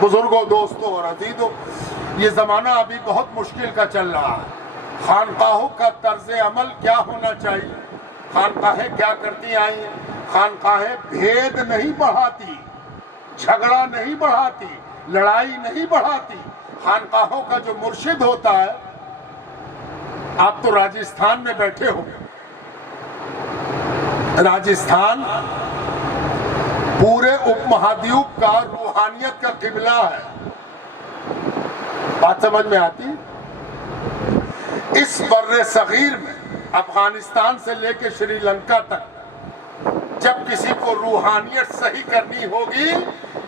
بزرگوں، دوستوں اور عزیزوں، یہ زمانہ ابھی بہت مشکل کا چل رہا ہے۔ خانقاہوں کا طرز عمل کیا ہونا چاہیے؟ خانقاہیں کیا کرتی آئی ہیں؟ خانقاہیں بھید نہیں بڑھاتی، جھگڑا نہیں بڑھاتی، لڑائی نہیں بڑھاتی۔ خانقاہوں کا جو مرشد ہوتا ہے، آپ تو راجستھان میں بیٹھے ہو، راجستھان پورے اپ مہادیپ کا روحانیت کا قبلہ ہے۔ بات سمجھ میں آتی؟ اس بر صغیر میں افغانستان سے لے کے شری لنکا تک جب کسی کو روحانیت صحیح کرنی ہوگی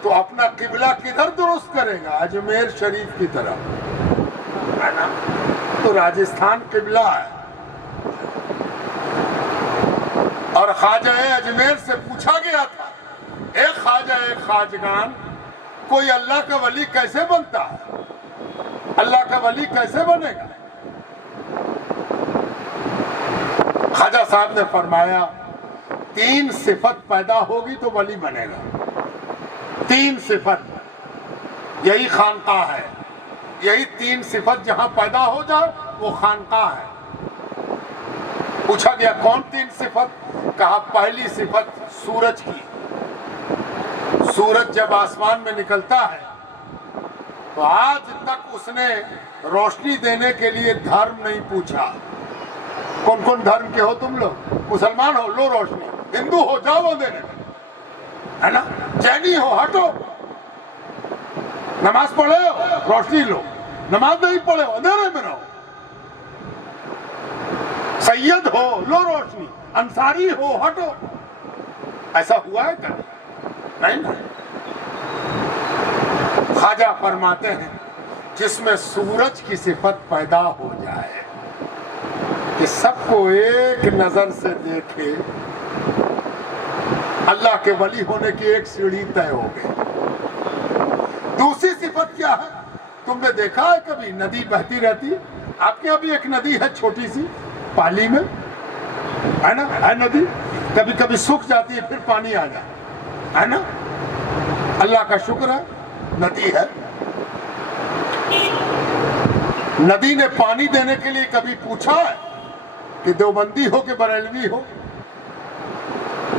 تو اپنا قبلہ کدھر درست کرے گا؟ اجمیر شریف کی طرف، ہے نا؟ تو راجستھان قبلہ ہے۔ خواجہ اجمیر سے پوچھا گیا تھا، اے خواجہ خواجگان، کوئی اللہ کا ولی کیسے بنتا ہے؟ اللہ کا ولی کیسے بنے گا؟ خواجہ صاحب نے فرمایا 3 صفت پیدا ہوگی تو ولی بنے گا۔ 3 صفت، یہی خانقاہ ہے، یہی 3 صفت جہاں پیدا ہو جائے وہ خانقاہ ہے۔ پوچھا گیا کون 3 صفت؟ کہا پہلی صفت سورج کی۔ سورج جب آسمان میں نکلتا ہے تو آج تک اس نے روشنی دینے کے لیے دھرم نہیں پوچھا۔ کون کون دھرم کے ہو تم لوگ؟ مسلمان ہو لو روشنی، ہندو ہو جاؤ اندھیرے میں، ہے نا، جینی ہو ہٹو، نماز پڑھے ہو روشنی لو، نماز نہیں پڑھے ہو اندھیرے میں رہو، سید ہو لو روشنی، انصاری ہو ہٹو۔ ایسا ہوا ہے کبھی؟ نہیں۔ خواجہ فرماتے ہیں جس میں سورج کی صفت پیدا ہو جائے کہ سب کو ایک نظر سے دیکھے، اللہ کے ولی ہونے کی ایک سیڑھی طے ہو گئی۔ دوسری صفت کیا ہے؟ تم نے دیکھا ہے کبھی ندی بہتی رہتی ہے؟ آپ کے یہاں بھی ایک ندی ہے چھوٹی سی پالی میں، ہے نا، ہے ندی، کبھی کبھی سوکھ جاتی ہے پھر پانی آ جائے، ہے نا، اللہ کا شکر ہے ندی ہے۔ ندی نے پانی دینے کے لیے کبھی پوچھا ہے کہ دیوبندی ہو کہ بریلوی ہو؟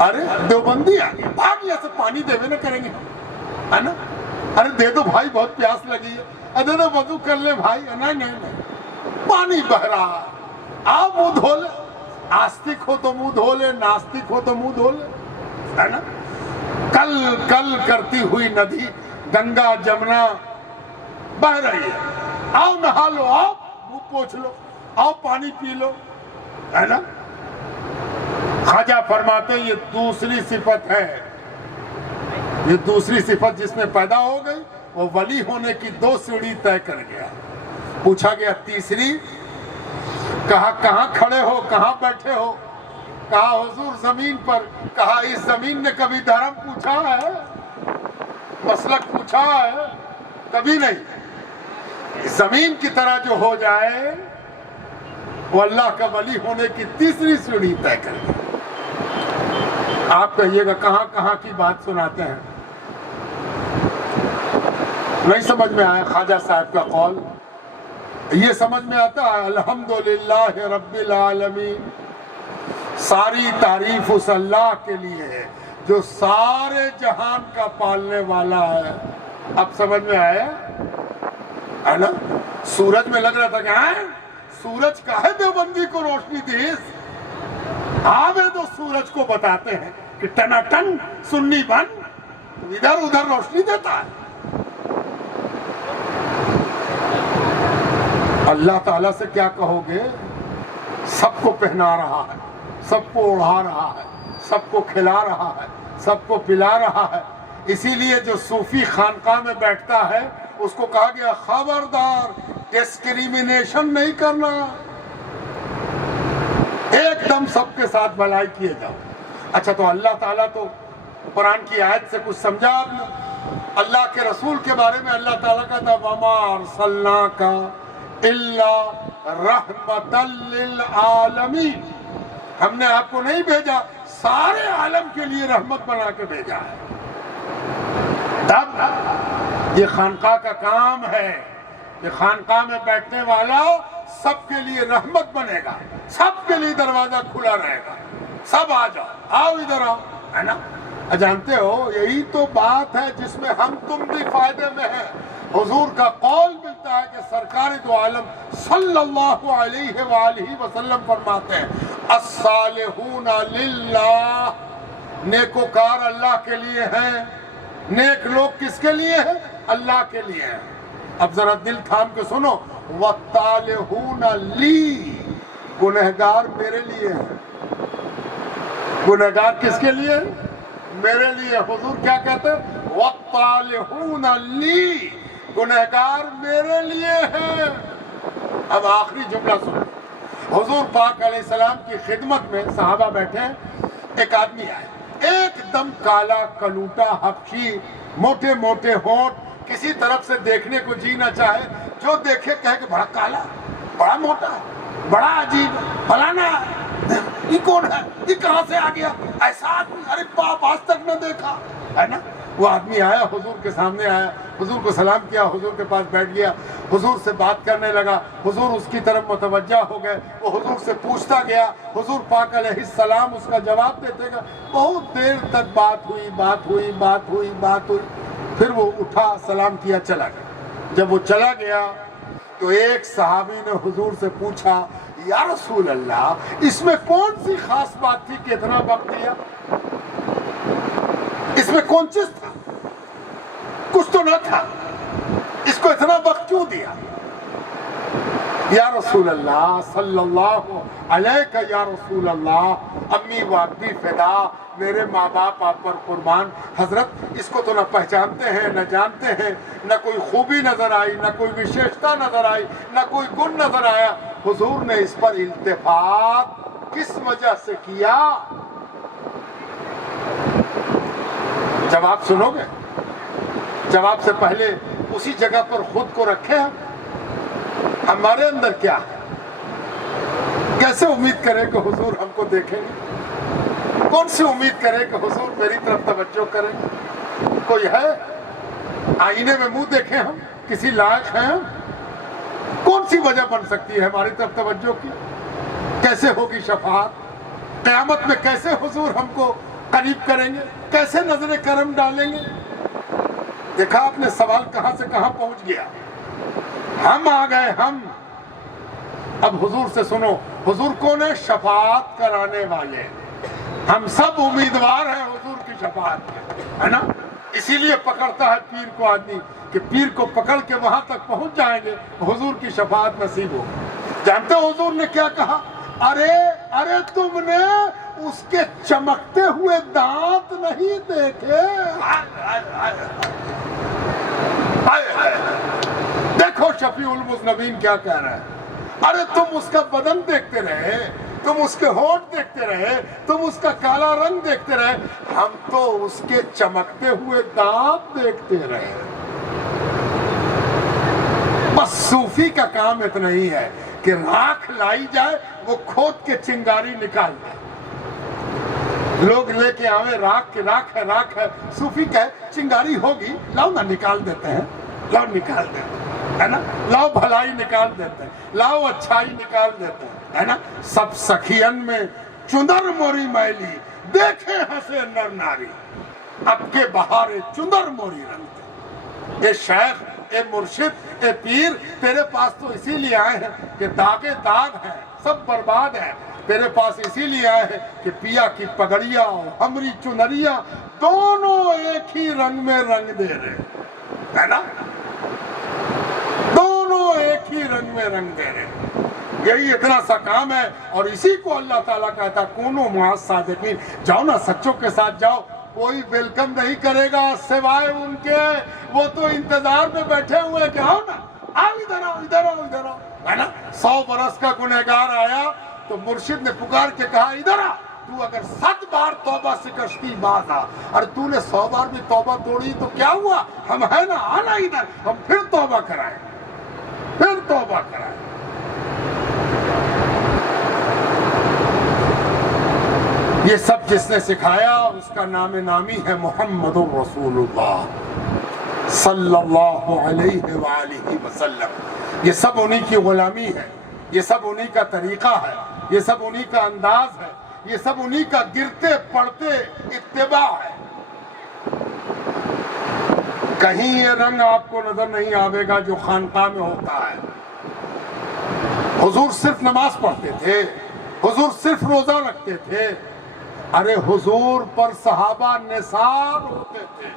ارے دیوبندی آ گیا، بھاگ یہاں سے پانی دیوے نہ کریں گے، ہے نا، ارے دے دو بھائی بہت پیاس لگی ہے، ارے دے وضو کر لے بھائی، نہیں، پانی بہ رہا، آپ منہ دھو لے، آستک ہو تو منہ دھو لے، ناستک ہو تو منہ دھو لے، ہے نا۔ کل کل کرتی ہوئی ندی گنگا جمنا بہ رہی ہے، آؤ نہا لو، آؤ منہ پوچھ لو، آؤ پانی پی لو، ہے نا۔ خواجہ فرماتے یہ دوسری صفت ہے، یہ دوسری صفت جس میں پیدا ہو گئی وہ ولی ہونے کی 2 سیڑھی طے کر گیا۔ پوچھا گیا تیسری، کہا کہاں کھڑے ہو، کہاں بیٹھے ہو؟ کہا حضور زمین پر۔ کہا اس زمین نے کبھی دھرم پوچھا ہے، مسلک پوچھا ہے؟ کبھی نہیں۔ زمین کی طرح جو ہو جائے وہ اللہ کا ولی ہونے کی تیسری سیڑھی طے کر گیا۔ آپ کہیے گا کہاں کہاں کی بات سناتے ہیں؟ نہیں سمجھ میں آیا خواجہ صاحب کا قول؟ یہ سمجھ میں آتا ہے الحمدللہ رب العالمین، ساری تعریف اس اللہ کے لیے ہے جو سارے جہان کا پالنے والا ہے۔ اب سمجھ میں آیا ہے نا؟ سورج میں لگ رہا تھا کہ سورج کاہے دیوبندی کو روشنی دیس؟ آوے تو سورج کو بتاتے ہیں کہ ٹناٹن سنی بن ادھر ادھر روشنی دیتا ہے۔ اللہ تعالیٰ سے کیا کہو گے؟ سب کو پہنا رہا ہے، سب کو اڑا رہا ہے، سب کو کھلا رہا ہے، سب کو پلا رہا ہے۔ اسی لیے جو صوفی خانقاہ میں بیٹھتا ہے اس کو کہا گیا خبردار ڈسکریمنیشن نہیں کرنا، ایک دم سب کے ساتھ بھلائی کیے جاؤ۔ اچھا تو اللہ تعالیٰ تو قرآن کی آیت سے کچھ سمجھا آپ نے؟ اللہ کے رسول کے بارے میں اللہ تعالیٰ کا تھا وَمَا أَرْسَلْنَاكَ إِلَّا رَحْمَةً لِلْعَالَمِينَ، ہم نے آپ کو نہیں بھیجا، سارے عالم کے لیے رحمت بنا کے بھیجا ہے۔ تب یہ خانقاہ کا کام ہے کہ خانقاہ میں بیٹھنے والا سب کے لیے رحمت بنے گا، سب کے لیے دروازہ کھلا رہے گا، سب آ جاؤ، آؤ ادھر آؤ، ہے نا۔ جانتے ہو یہی تو بات ہے جس میں ہم تم بھی فائدے میں ہیں۔ حضور کا قول ملتا ہے کہ سرکار دو عالم صلی اللہ علیہ وآلہ وسلم فرماتے ہیں الصالحون للہ، نیکوکار اللہ کے لیے ہیں۔ نیک لوگ کس کے لیے ہیں؟ اللہ کے لیے ہیں۔ اب ذرا دل تھام کے سنو، وَالطَّالِحُونَ لِی، گنہگار میرے لیے ہیں۔ گنہگار کس کے لیے؟ میرے لیے۔ حضور کیا کہتے ہیں؟ وَالطَّالِحُونَ لِی، گنہگار میرے لیے ہیں۔ اب آخری جملہ سنو، حضور پاک علیہ السلام کی خدمت میں صحابہ بیٹھے ہیں، ایک آدمی آیا، ایک دم کالا کلوٹا حبشی، موٹے موٹے ہونٹ، کسی طرف سے دیکھنے کو جی نہ چاہے، جو دیکھے کہے کہ بڑا کالا، بڑا موٹا، بڑا عجیب، فلانا ہے، یہ کون ہے، یہ کہاں سے آ گیا، ایسا آدمی ارے باپ آج تک نہ دیکھا ہے نا۔ وہ آدمی آیا، حضور کے سامنے آیا، حضور کو سلام کیا، حضور کے پاس بیٹھ گیا، حضور سے بات کرنے لگا، حضور اس کی طرف متوجہ ہو گئے، وہ حضور سے پوچھتا گیا، حضور پاک علیہ السلام اس کا جواب دیتے گا، بہت دیر تک بات ہوئی، پھر وہ اٹھا، سلام کیا، چلا گیا۔ جب وہ چلا گیا تو ایک صحابی نے حضور سے پوچھا، یا رسول اللہ، اس میں کون سی خاص بات تھی کہ اتنا وقت دیا؟ اس میں کون چیز تھا؟ کچھ تو نہ تھا، اس کو اتنا وقت کیوں دیا؟ یا رسول اللہ صلی اللہ علیہ یا رسول اللہ، امی و ابی فدا، میرے ماں باپ آپ پر قربان، حضرت اس کو تو نہ پہچانتے ہیں نہ جانتے ہیں، نہ کوئی خوبی نظر آئی، نہ کوئی وشیشتا نظر آئی، نہ کوئی گن نظر آیا، حضور نے اس پر التفات کس وجہ سے کیا؟ جواب سنو گے؟ جواب سے پہلے اسی جگہ پر خود کو رکھے ہمارے اندر کیا ہے؟ کیسے امید کریں کہ حضور ہم کو دیکھیں گے؟ کون سی امید کریں کہ حضور میری طرف توجہ کریں گے؟ کوئی ہے؟ آئینے میں منہ دیکھیں ہم کسی لائق ہیں ہم؟ کون سی وجہ بن سکتی ہے ہماری طرف توجہ کی؟ کیسے ہوگی شفاعت؟ قیامت میں کیسے حضور ہم کو قریب کریں گے؟ کیسے نظر کرم ڈالیں گے؟ دیکھا آپ نے سوال کہاں سے کہاں پہنچ گیا؟ ہم آ گئے ہم۔ اب حضور سے سنو، حضور کون ہے؟ شفاعت کرانے والے۔ ہم سب امیدوار ہیں حضور کی شفاعت کے، ہے نا؟ اسی لیے پکڑتا ہے پیر کو آدمی کہ پیر کو پکڑ کے وہاں تک پہنچ جائیں گے، حضور کی شفاعت نصیب ہو۔ جانتے ہو حضور نے کیا کہا؟ ارے تم نے اس کے چمکتے ہوئے دانت نہیں دیکھے؟ دیکھو شفیع المذنبین کیا کہہ رہا ہے، ارے تم اس کا بدن دیکھتے رہے، تم اس کے ہونٹ دیکھتے رہے، تم اس کا کالا رنگ دیکھتے رہے، ہم تو اس کے چمکتے ہوئے دانت دیکھتے رہے۔ بس صوفی کا کام اتنا ہی ہے کہ راکھ لائی جائے، وہ کھود کے چنگاری نکال دے۔ لوگ لے کے آوے راکھ ہے، صوفی کہے چنگاری ہوگی، لاؤ نہ نکال دیتے ہیں، لاؤ نکال دیتے ہیں، ہے نا؟ لاؤ بھلائی نکال دیتے ہیں، لاؤ اچھائی نکال دیتے ہیں، ہے نا؟ سب سخین میں چندر موری میلی، دیکھے ہنسے نر ناری، اب کے بہارے چندر موری رنگتے۔ اے شیخ، اے مرشد، اے پیر، تیرے پاس تو اسی لیے آئے ہیں کہ داغے داغ ہیں، سب برباد ہیں۔ تیرے پاس اسی لیے آئے ہیں کہ پیا کی پگڑیاں اور ہمری چنریاں دونوں ایک ہی رنگ میں رنگ دے رہے، ہے نا؟ دونوں ایک ہی رنگ میں رنگ دے رہے۔ یہی اتنا سا کام ہے، اور اسی کو اللہ تعالیٰ کہتا ہے کونوا مع الصادقین، جاؤ نا سچوں کے ساتھ جاؤ، کوئی ویلکم نہیں کرے گا سوائے ان کے، وہ تو انتظار میں بیٹھے ہوئے کہ آؤ نا، آؤ ادھر آؤ ادھر آؤ ادھر آؤ، ہے نا؟ 100 برس کا گنہگار آیا تو مرشد نے پکار کے کہا ادھر آ، تو اگر 100 بار توبہ سے کشتی باز آ، اور تو نے 100 بار بھی توبہ توڑی تو کیا ہوا؟ ہم ہے نا، آنا ادھر، ہم پھر توبہ کرائیں، پھر توبہ کرائیں۔ یہ سب جس نے سکھایا اس کا نام نامی ہے محمد الرسول اللہ صلی اللہ علیہ وآلہ وسلم۔ یہ سب انہی کی غلامی ہے، یہ سب انہی کا طریقہ ہے، یہ سب انہی کا انداز ہے، یہ سب انہی کا گرتے پڑتے اتباع ہے۔ کہیں یہ رنگ آپ کو نظر نہیں آئے گا جو خانقاہ میں ہوتا ہے۔ حضور صرف نماز پڑھتے تھے، حضور صرف روزہ رکھتے تھے، ارے حضور پر صحابہ نثار ہوتے تھے،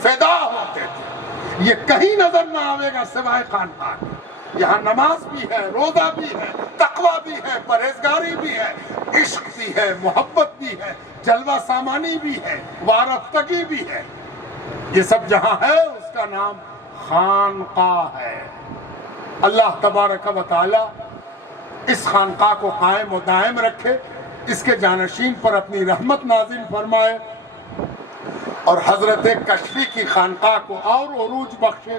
فدا ہوتے تھے۔ یہ کہیں نظر نہ آئے گا سوائے خانقاہ کے۔ یہاں نماز بھی ہے، روزہ بھی ہے، تقویٰ بھی ہے، پرہیزگاری بھی ہے، عشق بھی ہے، محبت بھی ہے، جلوہ سامانی بھی ہے، وارفتگی بھی ہے۔ یہ سب جہاں ہے اس کا نام خانقاہ ہے۔ اللہ تبارک و تعالی اس خانقاہ کو قائم و دائم رکھے، اس کے جانشین پر اپنی رحمت نازل فرمائے اور حضرت کشفی کی خانقاہ کو اور عروج بخشے۔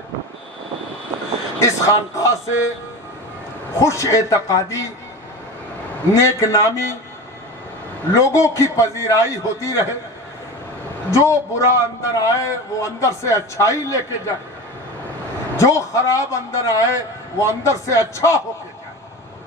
اس خانقاہ سے خوش اعتقادی، نیک نامی، لوگوں کی پذیرائی ہوتی رہے۔ جو برا اندر آئے وہ اندر سے اچھائی لے کے جائے، جو خراب اندر آئے وہ اندر سے اچھا ہو کے جائے۔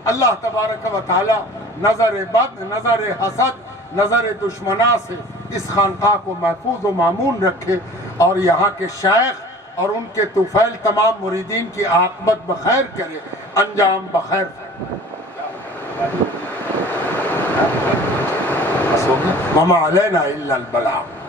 اللہ تبارک و تعالی نظر بد، نظر حسد، نظر دشمناں سے اس خانقاہ کو محفوظ و مامون رکھے اور یہاں کے شیخ اور ان کے طفیل تمام مریدین کی عاقبت بخیر کرے، انجام بخیر۔ وما علینا الا البلاغ۔